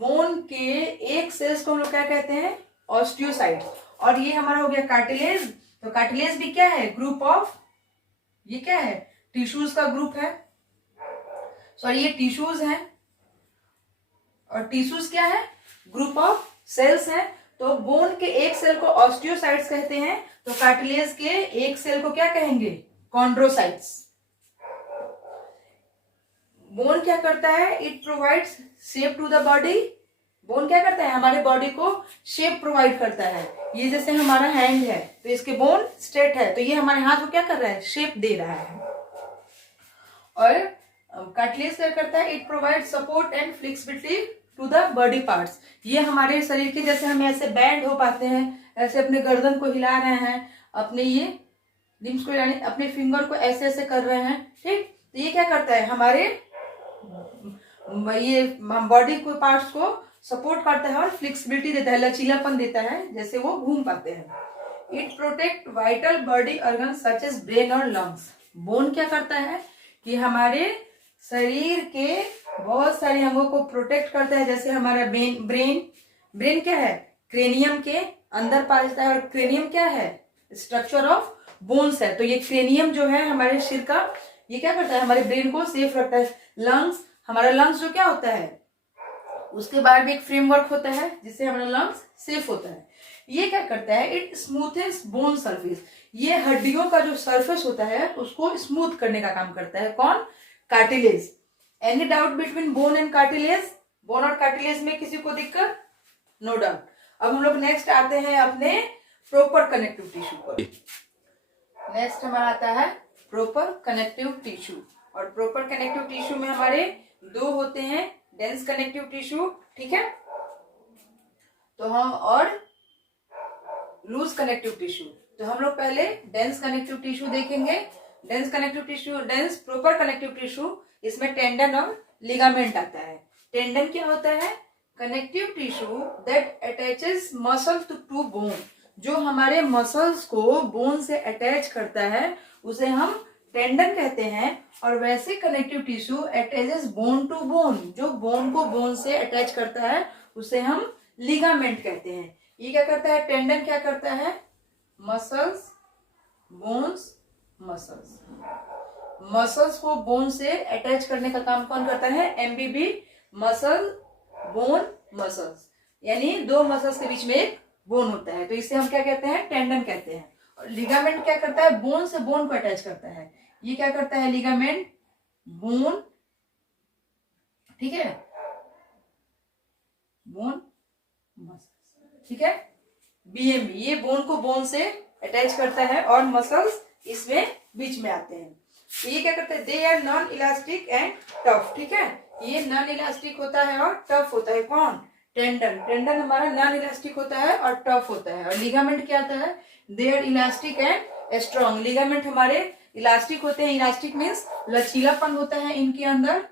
बोन के एक सेल्स को हम लोग क्या कहते हैं? ऑस्टियोसाइट्स। और ये हमारा हो गया कार्टिलेज। तो कार्टिलेज भी क्या है? ग्रुप ऑफ, ये क्या है? टिश्यूज का ग्रुप है। सॉरी, ये टिश्यूज है, और टिश्यूज क्या है? ग्रुप ऑफ सेल्स है। तो बोन के एक सेल को ऑस्टियोसाइट्स कहते हैं, तो कार्टिलेज के एक सेल को क्या कहेंगे? कॉन्ड्रोसाइट्स। बोन क्या करता है? It provides shape to the body. Bone क्या करता है? हमारे बॉडी को शेप प्रोवाइड करता है। ये जैसे हमारा हैंड है तो इसके बोन स्ट्रेट है, तो ये हमारे हाथ को क्या कर रहा है? शेप दे रहा है। और कार्टिलेज क्या करता है? It provide support and flexibility to the body parts. ये हमारे शरीर के, जैसे हम ऐसे बैंड हो पाते हैं, ऐसे अपने गर्दन को हिला रहे हैं, अपने ये लिम्स को हिलाने, अपने फिंगर को ऐसे ऐसे कर रहे हैं। ठीक, तो ये क्या करता है? हमारे ये बॉडी को पार्ट्स को सपोर्ट करता है और फ्लेक्सिबिलिटी देता है, लचीलापन देता है, जैसे वो घूम पाते हैं। It protect vital body organ such as brain और लंग्स। बोन क्या करता है कि हमारे शरीर के बहुत सारे अंगों को प्रोटेक्ट करता है, जैसे हमारा ब्रेन क्या है? क्रेनियम के अंदर पाया जाता है, और क्रेनियम क्या है? स्ट्रक्चर ऑफ बोन्स है। तो ये क्रेनियम जो है हमारे सिर का, ये क्या करता है? हमारे ब्रेन को सेफ रखता है। लंग्स, हमारा लंग्स जो क्या होता है? उसके बाहर भी एक फ्रेमवर्क होता है जिससे हमारा लंग्स सेफ होता है। ये क्या करता है? It smoothes bone surface. ये हड्डियों का जो सरफेस होता है उसको स्मूथ करने का काम करता है। कौन? Cartilage. Any doubt between bone and cartilage? Bone और कार्टिलेज में किसी को दिक्कत? No doubt. अब हम लोग नेक्स्ट आते हैं अपने प्रॉपर कनेक्टिव टिश्यू पर। नेक्स्ट हमारा आता है प्रॉपर कनेक्टिव टिश्यू। और प्रॉपर कनेक्टिव टिश्यू में हमारे दो होते हैं, डेंस कनेक्टिव टिश्यू, ठीक है, तो हम और लूज कनेक्टिव टिश्यू। तो हम लोग पहले डेंस कनेक्टिव टिश्यू देखेंगे। Dense connective tissue, dense proper connective tissue, इसमें टेंडन और लिगामेंट आता है। टेंडन क्या होता है? Connective tissue that attaches muscle to bone, जो हमारे मसल्स को बोन से अटैच करता है उसे हम टेंडन कहते हैं। और वैसे connective tissue attaches bone to bone, जो बोन को बोन से अटैच करता है उसे हम लिगामेंट कहते हैं। ये क्या करता है? टेंडन क्या करता है? मसल्स, बोन्स, मसल्स, मसल्स को बोन से अटैच करने का काम कौन करता है? एमबीबी, मसल, बोन, मसल्स, यानी दो मसल्स के बीच में एक बोन होता है, तो इसे हम क्या कहते हैं? टेंडन कहते हैं। और लिगामेंट क्या करता है? बोन से बोन को अटैच करता है। ये क्या करता है? लिगामेंट, बोन, ठीक है, बोन, मसल्स, ठीक है, बीएमबी, ये बोन को बोन से अटैच करता है और मसल्स इसमें बीच में आते हैं। तो ये क्या करते हैं? They are non elastic and tough, ठीक है, ये नॉन इलास्टिक होता है और टफ होता है। कौन? टेंडन। टेंडन हमारा नॉन इलास्टिक होता है और टफ होता है। और लिगामेंट क्या आता है? They are elastic and strong. Ligament हमारे इलास्टिक होते हैं। इलास्टिक मीन्स लचीलापन होता है इनके अंदर,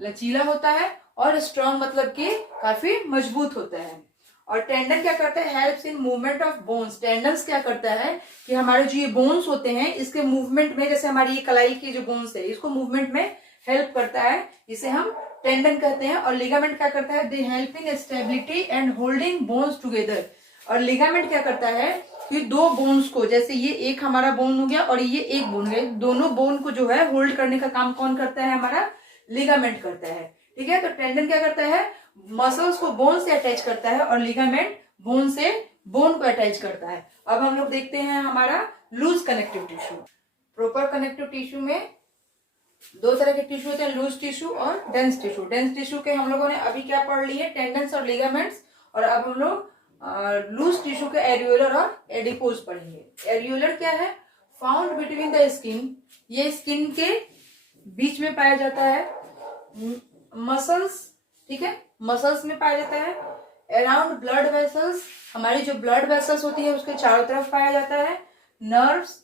लचीला होता है, और स्ट्रॉन्ग मतलब कि काफी मजबूत होता है। और टेंडन क्या करता है? Helps in movement of bones. Tendons क्या करता है कि हमारे जो ये बोन्स होते हैं इसके मूवमेंट में, जैसे हमारी ये कलाई की जो बोन्स है इसको मूवमेंट में हेल्प करता है, इसे हम टेंडन कहते हैं। और लिगामेंट क्या करता है? They help in stability and holding bones together. और लिगामेंट क्या करता है कि दो बोन्स को, जैसे ये एक हमारा बोन हो गया और ये एक बोन है, दोनों बोन को जो है होल्ड करने का काम कौन करता है? हमारा लिगामेंट करता है, ठीक है। तो टेंडन क्या करता है? मसल्स को बोन से अटैच करता है और लिगामेंट बोन से बोन को अटैच करता है। अब हम लोग देखते हैं हमारा loose connective tissue. Proper connective tissue में दो तरह के टिश्यू होते हैं, लूज टिश्यू और डेंस टिश्यू। डेंस टिश्यू के हम लोगों ने अभी क्या पढ़ ली है? टेंडन्स और लिगामेंट्स। और अब हम लोग लूज टिश्यू के एरियोलर और एडिपोज पढ़ेंगे। एरियोलर क्या है? फाउंड बिटवीन द स्किन, ये स्किन के बीच में पाया जाता है। मसल्स, ठीक है, मसल्स में पाया जाता है। अराउंड ब्लड वेसल्स, हमारी जो ब्लड वेसल्स होती है उसके चारों तरफ पाया जाता है। Nerves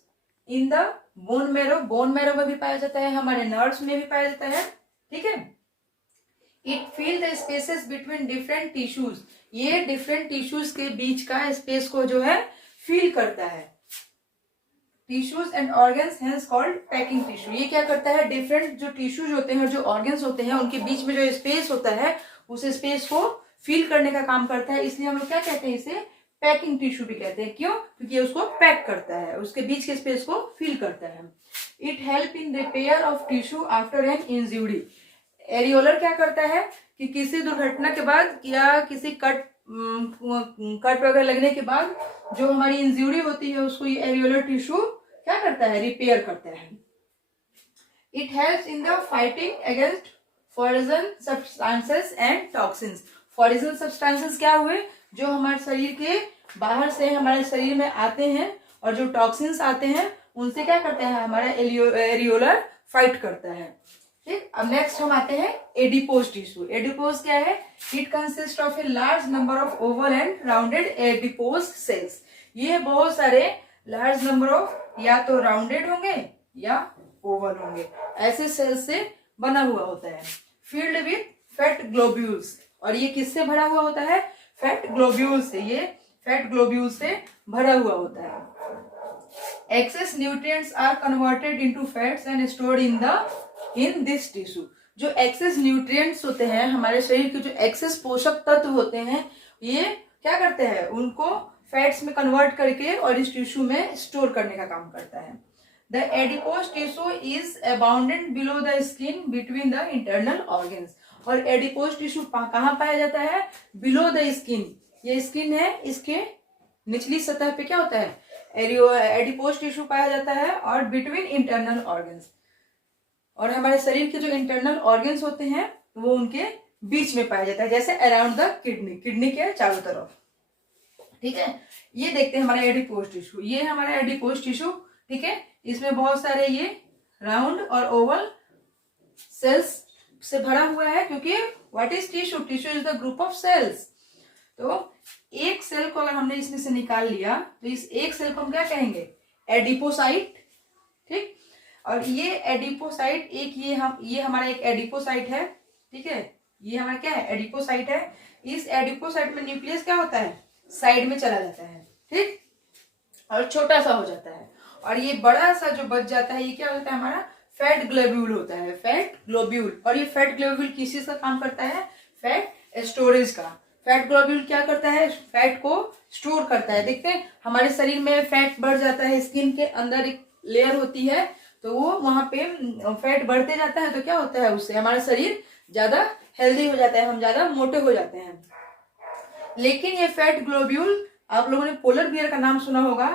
in the bone marrow, bone marrow में भी पाया जाता है, हमारे नर्व्स में भी पाया जाता है, ठीक है। It feel the spaces between different tissues, ये डिफरेंट टिश्यूज के बीच का स्पेस को जो है फील करता है। Tissues and organs hence called packing tissue, ये क्या करता है? डिफरेंट जो टिश्यूज होते हैं, जो ऑर्गन्स होते हैं, उनके बीच में जो स्पेस होता है उस स्पेस को फील करने का काम करता है, इसलिए हम लोग क्या कहते हैं? इसे पैकिंग टिश्यू भी कहते हैं। क्यों? क्योंकि उसको पैक करता है, उसके बीच के स्पेस को फील करता है। It help in repair of tissue after an injury. Areolar क्या करता है कि किसी दुर्घटना के बाद या किसी कट वगैरह लगने के बाद जो हमारी इंजरी होती है उसको ये एरियोलर टिश्यू क्या करता है? रिपेयर करता है। It helps in the fighting against foreign substances and toxins. Foreign substances क्या हुए? जो हमारे शरीर के बाहर से हमारे शरीर में आते हैं और जो टॉक्सिन्स आते हैं उनसे क्या करता है? हमारा एरियोलर फाइट करता है, ठीक। अब नेक्स्ट हम आते हैं एडिपोज टिश्यू। एडिपोज क्या है? It consist of a large number of oval and rounded adipose cells. ये बहुत सारे लार्ज नंबर ऑफ या तो राउंडेड होंगे या ओवल होंगे, ऐसे सेल्स से बना हुआ होता है। फील्ड विथ फैट ग्लोब्यूल्स, और ये किससे भरा हुआ होता है? फैट ग्लोब्यूल्स से, ये फैट ग्लोब्यूल्स से भरा हुआ होता है। Excess nutrients are converted into fats and stored in this tissue. जो एक्सेस न्यूट्रिएंट्स होते हैं, हमारे शरीर के जो एक्सेस पोषक तत्व होते हैं, ये क्या करते हैं? उनको फैट्स में कन्वर्ट करके और इस टिश्यू में स्टोर करने का काम करता है। The adipose tissue is abundant below the skin between the internal organs. और एडिपोज टिश्यू कहाँ पाया जाता है? बिलो द स्किन, ये स्किन है, इसके निचली सतह पे क्या होता है? एडिपोज टिश्यू पाया जाता है। और बिटवीन इंटरनल ऑर्गन्स, और हमारे शरीर के जो इंटरनल ऑर्गन्स होते हैं वो उनके बीच में पाया जाता है, जैसे अराउंड द किडनी, किडनी के चारों तरफ, ठीक है। ये देखते हैं हमारा एडिपोज टिश्यू। ये हमारा एडिपोज टिश्यू ठीक है। इसमें बहुत सारे ये राउंड और ओवल सेल्स से भरा हुआ है, क्योंकि what is tissue? Tissue is the group of cells. तो एक सेल को अगर हमने इसमें से निकाल लिया तो इस एक सेल को हम क्या कहेंगे? एडिपोसाइट। ठीक, और ये एडिपोसाइट एक ये हमारा एक एडिपोसाइट है। ठीक है, ये हमारा क्या है? एडिपोसाइट है। इस एडिपोसाइट में न्यूक्लियस क्या होता है? साइड में चला जाता है। ठीक, और छोटा सा हो जाता है, और ये बड़ा सा जो बच जाता है ये क्या होता है? हमारा फैट ग्लोब्यूल होता है, फैट ग्लोब्यूल। और ये फैट ग्लोब्यूल किस चीज का काम करता है? फैट स्टोरेज का। फैट ग्लोब्यूल क्या करता है? फैट को स्टोर करता है। देखते हैं हमारे शरीर में फैट बढ़ जाता है, स्किन के अंदर एक लेयर होती है, तो वो वहां पे फैट बढ़ते जाता है, तो क्या होता है? उससे हमारा शरीर ज्यादा हेल्दी हो जाता है, हम ज्यादा मोटे हो जाते हैं। लेकिन ये फैट ग्लोब्यूल, आप लोगों ने पोलर बियर का नाम सुना होगा।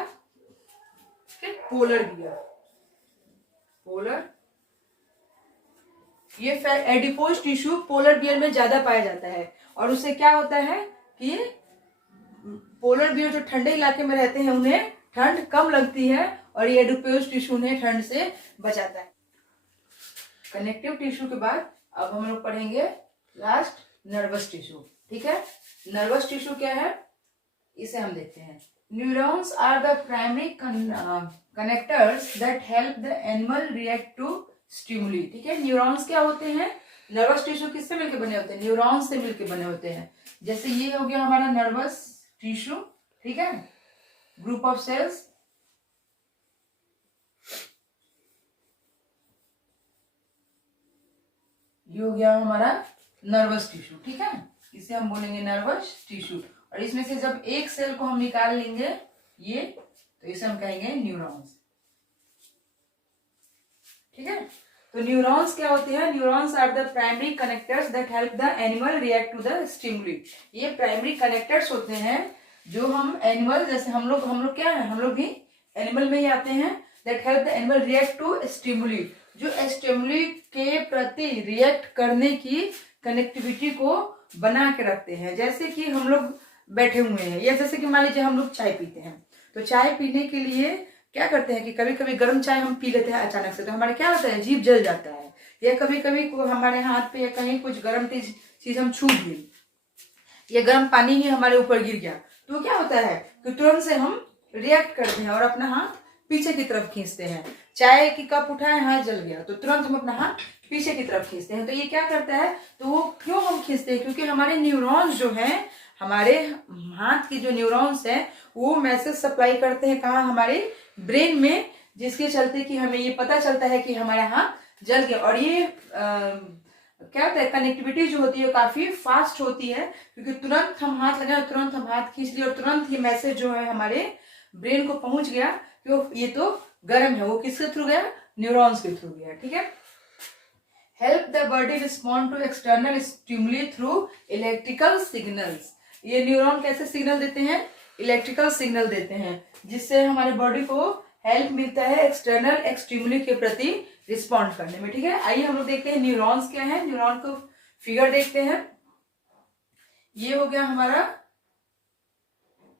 पोलर बियर, पोलर, ये एडिपोज टिश्यू पोलर बियर में ज्यादा पाया जाता है। और उससे क्या होता है कि पोलर बियर जो ठंडे इलाके में रहते हैं उन्हें ठंड कम लगती है, और ये एडिपोज टिश्यू उन्हें ठंड से बचाता है। कनेक्टिव टिश्यू के बाद अब हम लोग पढ़ेंगे लास्ट नर्वस टिश्यू। ठीक है, नर्वस टिश्यू क्या है इसे हम देखते हैं। Neurons are the primary connectors that help the animal react to stimuli. ठीक है, न्यूरॉन्स क्या होते हैं? नर्वस टिश्यू किससे मिलकर बने होते हैं? न्यूरॉन्स से मिलकर बने होते हैं। जैसे ये हो गया हमारा नर्वस टिश्यू, ठीक है, ग्रुप ऑफ सेल्स। ये हो गया हमारा नर्वस टिश्यू। ठीक है, इसे हम बोलेंगे नर्वस टिश्यू। और इसमें से जब एक सेल को हम निकाल लेंगे ये, तो इसे हम कहेंगे न्यूरॉन्स। ठीक है, तो न्यूरॉन्स क्या होते हैं? Neurons are the primary connectors that help the animal react to the stimuli. ये प्राइमरी कनेक्टर्स होते हैं जो हम एनिमल, जैसे हम लोग क्या है? हम लोग भी एनिमल में ही आते हैं। That help the animal react to stimuli, जो स्टिमुली के प्रति रिएक्ट करने की कनेक्टिविटी को बना के रखते हैं। जैसे कि हम लोग बैठे हुए हैं, या जैसे कि मान लीजिए हम लोग चाय पीते हैं, तो चाय पीने के लिए क्या करते हैं कि कभी कभी गर्म चाय हम पी लेते हैं अचानक से, तो हमारा क्या होता है? जीभ जल जाता है। या कभी कभी हमारे हाथ पे या कहीं कुछ गर्म चीज हम छू दिए, या गर्म पानी ही हमारे ऊपर गिर गया, तो क्या होता है कि तुरंत से हम रिएक्ट करते हैं और अपना हाथ पीछे की तरफ खींचते हैं। चाय की कप उठाए, हाथ जल गया, तो तुरंत हम अपना हाथ पीछे की तरफ खींचते हैं। तो ये क्या करता है? तो वो क्यों हम खींचते हैं? क्योंकि हमारे न्यूरॉन्स जो हैं, हमारे हाथ की जो न्यूरॉन्स हैं, वो मैसेज सप्लाई करते हैं कहाँ? हमारे ब्रेन में, जिसके चलते कि हमें ये पता चलता है कि हमारा हाथ जल गया। और ये क्या होता है? कनेक्टिविटी जो होती है काफी फास्ट होती है, क्योंकि तुरंत हम हाथ लगाए, तुरंत हम हाथ खींच लिए, और तुरंत ये मैसेज जो है हमारे ब्रेन को पहुंच गया कि ये तो गर्म है। वो किसके थ्रू गया? न्यूरॉन्स के थ्रू गया। ठीक है, help the body respond to external stimuli through electrical signals. ये न्यूरॉन कैसे सिग्नल देते हैं? इलेक्ट्रिकल सिग्नल देते हैं, जिससे हमारे बॉडी को हेल्प मिलता है एक्सटर्नल स्टिमुली के प्रति रिस्पॉन्ड करने में। ठीक है, आइए हम लोग देखते हैं न्यूरॉन्स क्या है। न्यूरॉन को फिगर देखते हैं। ये हो गया हमारा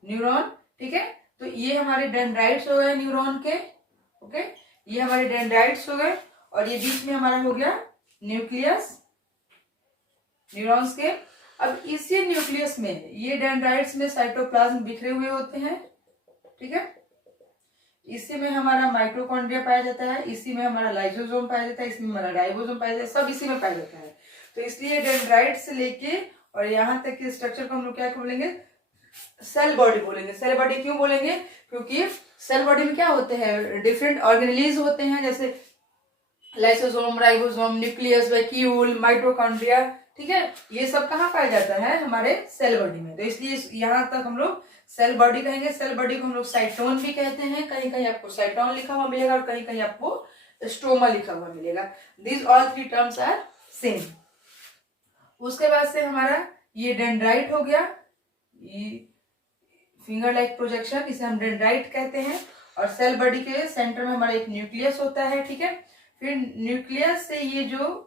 न्यूरॉन। ठीक है, तो ये हमारे डेंड्राइट्स हो गए न्यूरॉन के। ओके, ये हमारे डेंड्राइट्स हो गए, और ये बीच में हमारा हो गया न्यूक्लियस न्यूरॉन्स के। अब इसी न्यूक्लियस में, ये डेंड्राइट्स में साइटोप्लाज्म बिखरे हुए होते हैं। ठीक है, इसी में हमारा माइटोकॉन्ड्रिया पाया जाता है, इसी में हमारा लाइसोसोम पाया जाता है, इसमें हमारा राइबोसोम पाया जाता है, सब इसी में पाया जाता है। तो इसलिए डेंड्राइट से लेके और यहाँ तक के स्ट्रक्चर को हम लोग क्या बोलेंगे? सेल बॉडी बोलेंगे। सेल बॉडी क्यों बोलेंगे? क्योंकि सेल बॉडी में क्या होते हैं? डिफरेंट ऑर्गेनेलीज होते हैं, जैसे lysosome, ribosome, nucleus, vacuole, mitochondria. ठीक है, ये सब कहाँ पाया जाता है? हमारे सेल बॉडी में। तो इसलिए यहाँ तक हम लोग सेल बॉडी कहेंगे। सेल बॉडी को हम लोग साइटोन भी कहते हैं। कहीं कहीं आपको साइटोन लिखा हुआ मिलेगा, और कहीं कहीं आपको स्ट्रोमा लिखा हुआ मिलेगा। These all three terms are same. उसके बाद से हमारा ये डेंड्राइट हो गया, ये फिंगर लाइक प्रोजेक्शन, इसे हम डेंड्राइट कहते हैं। और सेल बॉडी के सेंटर में हमारा एक न्यूक्लियस होता है। ठीक है, फिर न्यूक्लियस से ये जो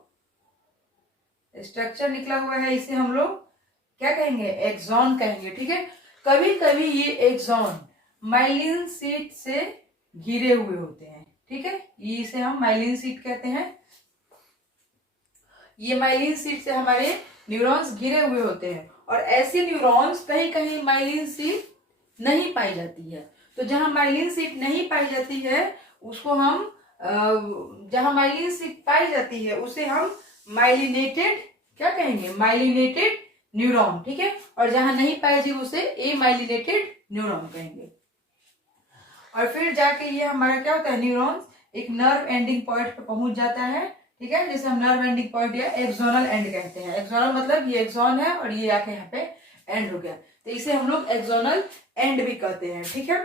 स्ट्रक्चर निकला हुआ है, इसे हम लोग क्या कहेंगे? एक्सॉन कहेंगे। ठीक है, कभी कभी ये एक्सॉन माइलिन शीट से घिरे हुए होते हैं, ठीक है। ये इसे हम माइलिन शीट कहते हैं। ये माइलिन शीट से हमारे न्यूरॉन्स घिरे हुए होते हैं, और ऐसे न्यूरॉन्स कहीं कहीं माइलिन शीट नहीं पाई जाती है। तो जहां माइलिन शीट नहीं पाई जाती है उसको हम जहां माइलिन शीट पाई जाती है उसे हम माइलिनेटेड क्या कहेंगे, माइलिनेटेड न्यूरॉन, ठीक है। और जहां नहीं पाई जाती उसे ए माइलिनेटेड न्यूरॉन कहेंगे। और फिर जाके ये हमारा क्या होता है, न्यूरॉन्स एक नर्व एंडिंग पॉइंट पे पहुंच जाता है, ठीक है, जिसे हम नर्व एंडिंग पॉइंट या एक्सोनल एंड कहते हैं। एक्सोनल मतलब ये एक्सॉन है और ये आके यहाँ पे एंड हो गया, तो इसे हम लोग एक्सोनल एंड भी कहते हैं, ठीक है।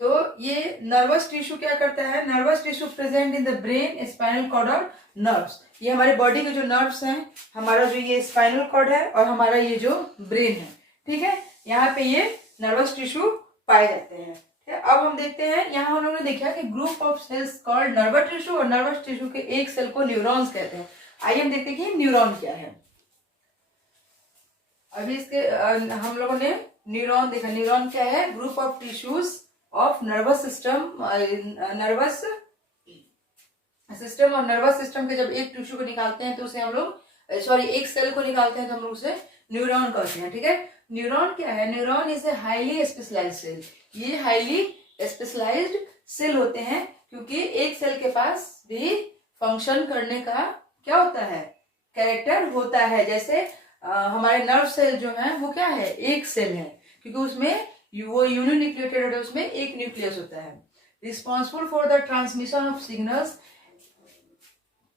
तो ये नर्वस टिश्यू क्या करता है, nervous tissue present in the brain, spinal cord और नर्व्स। ये हमारे बॉडी के जो नर्व्स हैं, हमारा जो ये स्पाइनल कॉर्ड है और हमारा ये जो ब्रेन है, ठीक है, यहाँ पे ये नर्वस टिश्यू पाए जाते हैं। अब हम देखते हैं, यहाँ हम लोगों ने देखा कि group of cells called nervous tissue, और नर्वस टिश्यू के एक सेल को न्यूरॉन्स कहते हैं। आइए हम देखते हैं कि न्यूरॉन क्या है। अभी इसके हम लोगों ने न्यूरॉन देखा। न्यूरॉन क्या है, group of tissues of nervous system, nervous system और नर्वस सिस्टम के जब एक टिश्यू को निकालते हैं तो उसे हम लोग एक सेल को निकालते हैं तो हम लोग उसे न्यूरॉन कहते हैं, ठीक है। न्यूरॉन क्या है, neuron is a highly specialised cell. ये हाईली स्पेशलाइज्ड सेल होते हैं क्योंकि एक सेल के पास भी फंक्शन करने का क्या होता है, कैरेक्टर होता है। जैसे हमारे नर्व सेल जो है वो क्या है, एक सेल है, क्योंकि उसमें वो यूनिन्यूक्लिएटेड है, उसमें एक न्यूक्लियस होता है। Responsible for the transmission of signals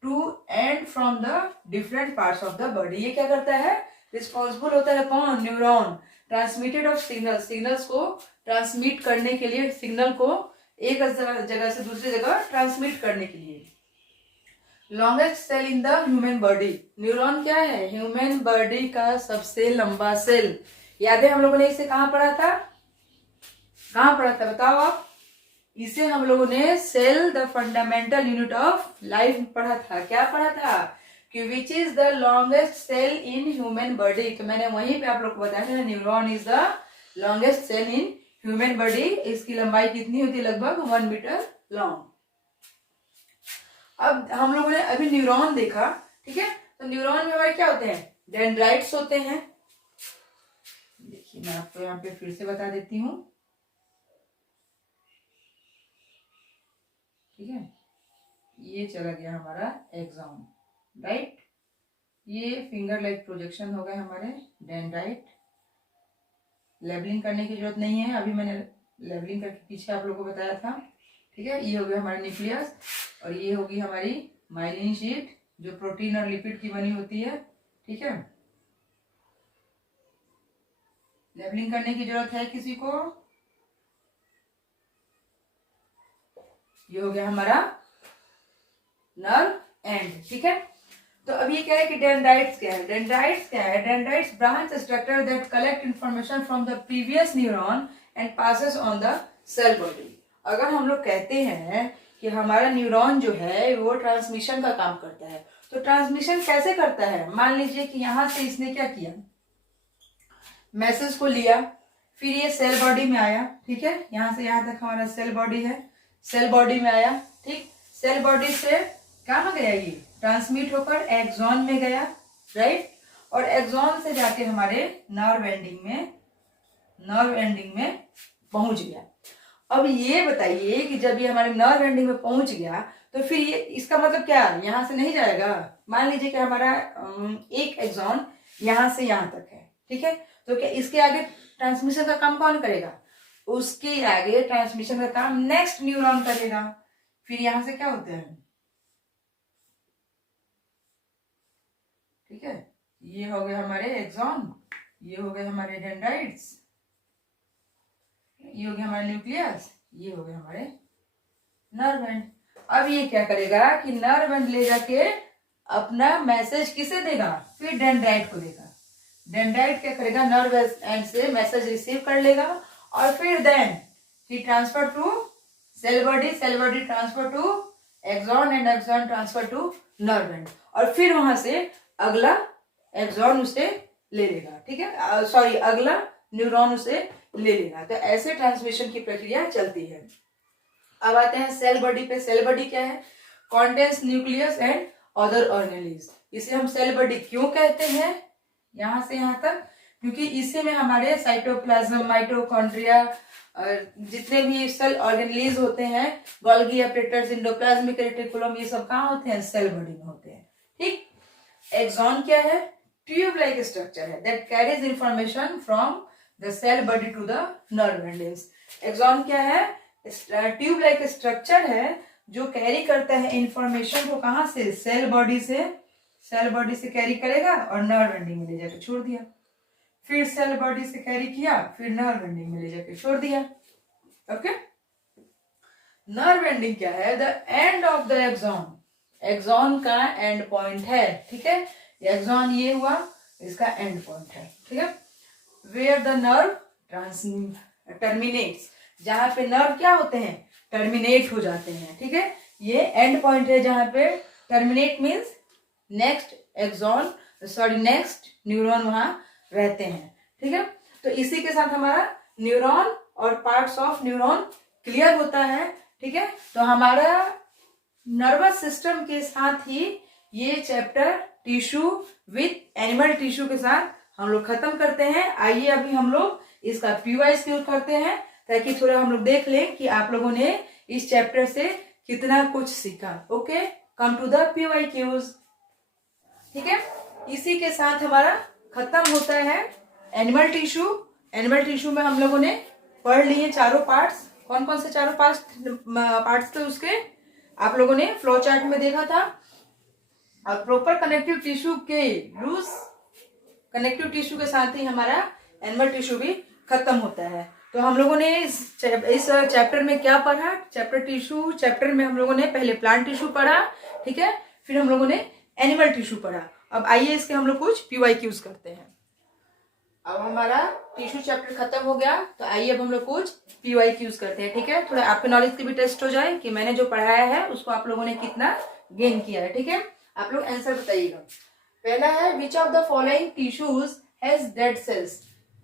to and from the different parts of the body. ये क्या करता है, रिस्पॉन्सिबल होता है कौन, neuron. Transmitted of signals, signals को ट्रांसमिट करने के लिए, सिग्नल को एक जगह से दूसरी जगह ट्रांसमिट करने के लिए। Longest cell in the human body, neuron क्या है, ह्यूमन बॉडी का सबसे लंबा सेल। याद है हम लोगों ने इसे कहाँ पढ़ा था, कहाँ पढ़ा था बताओ आप। इसे हम लोगों ने cell the fundamental unit of life पढ़ा था। क्या पढ़ा था कि which is the longest cell in human body. तो मैंने वहीं पे आप लोग को बताया था, neuron is the longest cell in human body. इसकी लंबाई कितनी होती है, लगभग 1 मीटर लॉन्ग। अब हम लोगों ने अभी न्यूरॉन देखा, ठीक है। तो न्यूरॉन में हमारे क्या होते हैं, डेंड्राइट्स होते हैं। देखिए मैं आपको यहाँ पे फिर से बता देती हूँ, ठीक है। ये चला गया हमारा एक्सॉन, राइट। ये फिंगर लाइक प्रोजेक्शन हो गए हमारे डेंड्राइट। लेबलिंग करने की जरूरत नहीं है, अभी मैंने लेबलिंग करके पीछे आप लोगों को बताया था, ठीक है। ये हो गया हमारा न्यूक्लियस, और ये होगी हमारी माइलिन शीट जो प्रोटीन और लिपिड की बनी होती है, ठीक है। लेबलिंग करने की जरूरत है किसी को। ये हो गया हमारा नर्व एंड, ठीक है। तो अब ये क्या है कि डेंड्राइट्स क्या है, डेंड्राइट्स क्या है, dendrites branch structure that collect information from the previous neuron and passes on the cell body. अगर हम लोग कहते हैं कि हमारा न्यूरॉन जो है वो ट्रांसमिशन का काम करता है, तो ट्रांसमिशन कैसे करता है। मान लीजिए कि यहां से इसने क्या किया, मैसेज को लिया, फिर ये सेल बॉडी में आया, ठीक है। यहां से यहां तक हमारा सेल बॉडी है, सेल बॉडी में आया, ठीक। सेल बॉडी से कहाँ गया, ये ट्रांसमिट होकर एक्सॉन में गया, राइट। और एक्सॉन से जाके हमारे नर्व एंडिंग में पहुंच गया। अब ये बताइए कि जब ये हमारे नर्व एंडिंग में पहुंच गया तो फिर ये इसका मतलब क्या, यहां से नहीं जाएगा। मान लीजिए कि हमारा एक एक्सॉन यहां से यहां तक है, ठीक है। तो क्या इसके आगे ट्रांसमिशन का काम कौन करेगा, उसके आगे ट्रांसमिशन का काम नेक्स्ट न्यूरॉन करेगा। फिर यहां से क्या होता है, ठीक है। ये हो गए हमारे एक्सॉन, ये हो गए हमारे डेंड्राइट्स, ये हो गया हमारा न्यूक्लियस, ये हो गया हमारे नर्व एंड। अब ये क्या करेगा कि नर्व एंड ले जाके अपना मैसेज किसे देगा, फिर डेंड्राइट को देगा। डेंड्राइट क्या करेगा, नर्व एंड से मैसेज रिसीव कर लेगा, और फिर देन ही transfer to cell body, cell body transfer to axon and axon transfer to nerve end, और फिर वहां से अगला एक्सॉन उसे ले लेगा, ठीक है। सॉरी, अगला न्यूरॉन उसे ले लेगा। तो ऐसे ट्रांसमिशन की प्रक्रिया चलती है। अब आते हैं सेल बॉडी पे। सेल बॉडी क्या है? Contains nucleus and other organelles. इसे हम सेल बॉडी क्यों कहते हैं यहां से यहां तक? क्योंकि इसी में हमारे साइटोप्लाज्म, माइटोकॉन्ड्रिया, जितने भी सेल ऑर्गेनेल्स होते हैं, गोल्गी अपरेटस, एंडोप्लाज्मिक रेटिकुलम, ये सब कहाँ होते हैं? सेल बॉडी में होते हैं। ठीक। एक्सॉन क्या है? ट्यूब लाइक स्ट्रक्चर है that carries information from the cell body to the nerve endings. Axon क्या है? ट्यूब लाइक स्ट्रक्चर है जो कैरी करता है इंफॉर्मेशन को कहां से? सेल बॉडी से। सेल बॉडी से कैरी करेगा और नर्व एंडिंग में ले जाकर छोड़ दिया, फिर सेल बॉडी से कैरी किया, फिर नर्व एंडिंग में ले जाकर छोड़ दिया। ओके। नर्व एंडिंग क्या है? The end of the axon. Axon का एंड पॉइंट है। ठीक है, एक्सॉन ये हुआ, इसका एंड पॉइंट है। ठीक है। वेयर द नर्व टर्मिनेट्स, जहां पे नर्व क्या होते हैं? टर्मिनेट हो जाते हैं। ठीक है, ये एंड पॉइंट है जहां पे terminate means next axon, sorry next neuron वहां रहते हैं। ठीक है, तो इसी के साथ हमारा न्यूरॉन और पार्ट्स ऑफ न्यूरॉन क्लियर होता है। ठीक है, तो हमारा नर्वस सिस्टम के साथ ही ये chapter tissue with animal tissue के साथ हम लोग खत्म करते हैं। आइए अभी हम लोग इसका पीवाइज यूज करते हैं ताकि थोड़ा हम लोग देख लें कि आप लोगों ने इस चैप्टर से कितना कुछ सीखा। Okay, come to the PYQs। ठीक है, इसी के साथ हमारा खत्म होता है एनिमल टिश्यू। एनिमल टिश्यू में हम लोगों ने पढ़ लिए चारों पार्ट्स। कौन कौन से चारों पार्ट्स थे उसके आप लोगों ने फ्लो चार्ट में देखा था। और प्रॉपर कनेक्टिव टिश्यू के लूज कनेक्टिव टिश्यू के साथ ही हमारा एनिमल टिश्यू भी खत्म होता है। तो हम लोगों ने इस चैप्टर में क्या पढ़ा? चैप्टर में हम लोगों ने पहले प्लांट टिश्यू पढ़ा। ठीक है, फिर हम लोगों ने एनिमल टिश्यू पढ़ा। अब आइए इसके हम लोग कुछ PYQs करते हैं। अब हमारा टिश्यू चैप्टर खत्म हो गया, तो आइए अब हम लोग कुछ PYQs करते हैं। ठीक है, थोड़ा आपके नॉलेज की भी टेस्ट हो जाए कि मैंने जो पढ़ाया है उसको आप लोगों ने कितना गेन किया है। ठीक है, आप लोग आंसर बताइएगा। पहला है which of the following tissues has dead cells.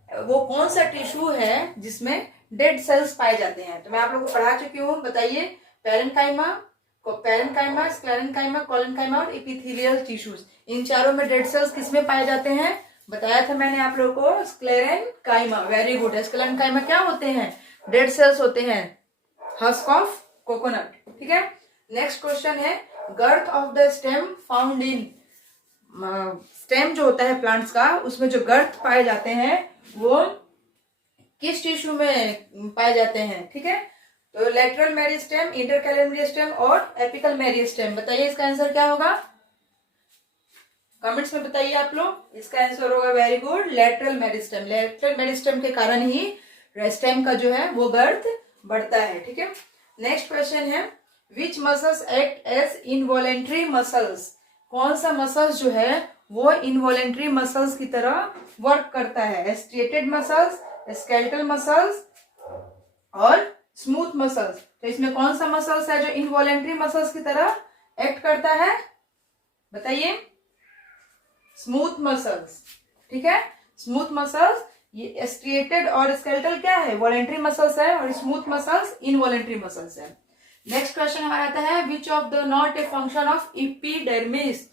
वो कौन सा टिश्यू है जिसमें डेड सेल्स पाए जाते हैं? तो मैं आप लोगों को पढ़ा चुकी हूँ, बताइए। पैरेन्काइमा, स्क्लेरेन्काइमा, कोलेन्काइमा और एपिथेलियल टिश्यूज, इन चारों में डेड सेल्स किसमें पाए जाते हैं? बताया था मैंने आप लोगों को, स्क्लेरेन्काइमा। Very good. स्क्लेरेन्काइमा क्या होते हैं? डेड सेल्स होते हैं, हस्क ऑफ कोकोनट। ठीक है, नेक्स्ट क्वेश्चन है girth of the stem found in. Stem जो होता है प्लांट्स का, उसमें जो गर्थ पाए जाते हैं वो किस टिश्यू में पाए जाते हैं? ठीक है, तो लेटरल मेरिस्टेम, इंटरकैलर मेरिस्टेम और एपिकल मेरिस्टेम। बताइए इसका आंसर क्या होगा? कमेंट्स में बताइए आप लोग। इसका आंसर होगा very good, lateral meristem. Lateral meristem के कारण ही स्टेम का जो है वो गर्थ बढ़ता है। ठीक है, नेक्स्ट क्वेश्चन है which muscles act as involuntary muscles. कौन सा मसल्स जो है वो इनवॉलेंट्री मसल्स की तरह वर्क करता है? स्ट्रेटेड मसल्स, स्केलेटल मसल्स और स्मूथ मसल्स। तो इसमें कौन सा मसल्स है जो इनवॉलेंट्री मसल्स की तरह एक्ट करता है? बताइए। Smooth muscles. ठीक है, स्मूथ मसल्स ये स्ट्रिएटेड और स्केलेटल क्या है? वॉलेंट्री मसल्स है, और स्मूथ मसल्स इनवॉलेंट्री मसल्स है। नेक्स्ट क्वेश्चन हमारा आता है which of the not a function of epidermis.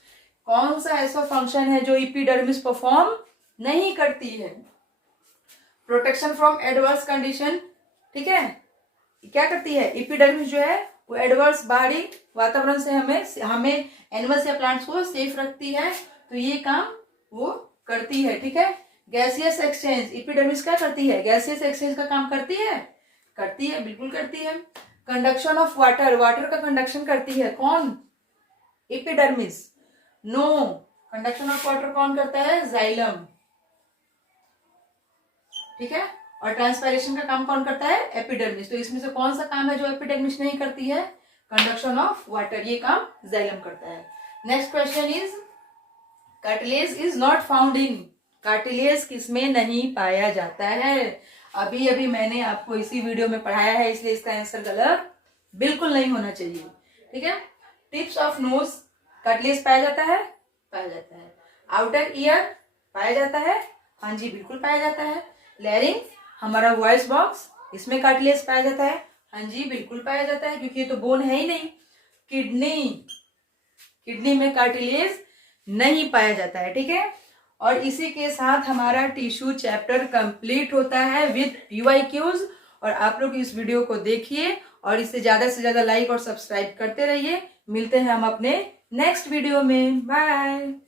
कौन सा ऐसा फंक्शन है जो इपिडर्मिस परफॉर्म नहीं करती है? Protection from adverse condition. ठीक है, क्या करती है? इपिडर्मिस जो है वो एडवर्स बाहरी वातावरण से हमें एनिमल्स या प्लांट्स को सेफ रखती है, तो ये काम वो करती है। ठीक है, गैसियस एक्सचेंज, इपिडर्मिस क्या करती है? गैसियस एक्सचेंज का काम करती है, बिल्कुल करती है। कंडक्शन ऑफ वाटर, वाटर का कंडक्शन करती है कौन? Epidermis. No, conduction of water कौन करता है? जाइलम। ठीक है, और ट्रांसपायरेशन का काम कौन करता है? एपिडर्मिस। तो इसमें से कौन सा काम है जो एपिडर्मिस नहीं करती है? कंडक्शन ऑफ वाटर, ये काम जाइलम करता है। Next question is cartilage is not found in. Cartilage किसमें नहीं पाया जाता है? अभी अभी मैंने आपको इसी वीडियो में पढ़ाया है, इसलिए इसका आंसर गलत बिल्कुल नहीं होना चाहिए। ठीक है, टिप्स ऑफ नोज कार्टिलेज पाया जाता है, पाया जाता है। आउटर ईयर पाया जाता है, हाँ जी बिल्कुल पाया जाता है। लैरिंग्स, हमारा वॉइस बॉक्स, इसमें कार्टिलेज पाया जाता है। हाँ जी, बिल्कुल पाया जाता है, क्योंकि ये तो बोन है ही नहीं। किडनी में कार्टिलेज नहीं पाया जाता है, ठीक है। और इसी के साथ हमारा टिश्यू चैप्टर कंप्लीट होता है विद PYQs। और आप लोग इस वीडियो को देखिए और इसे ज्यादा से ज्यादा लाइक और सब्सक्राइब करते रहिए। मिलते हैं हम अपने नेक्स्ट वीडियो में। बाय।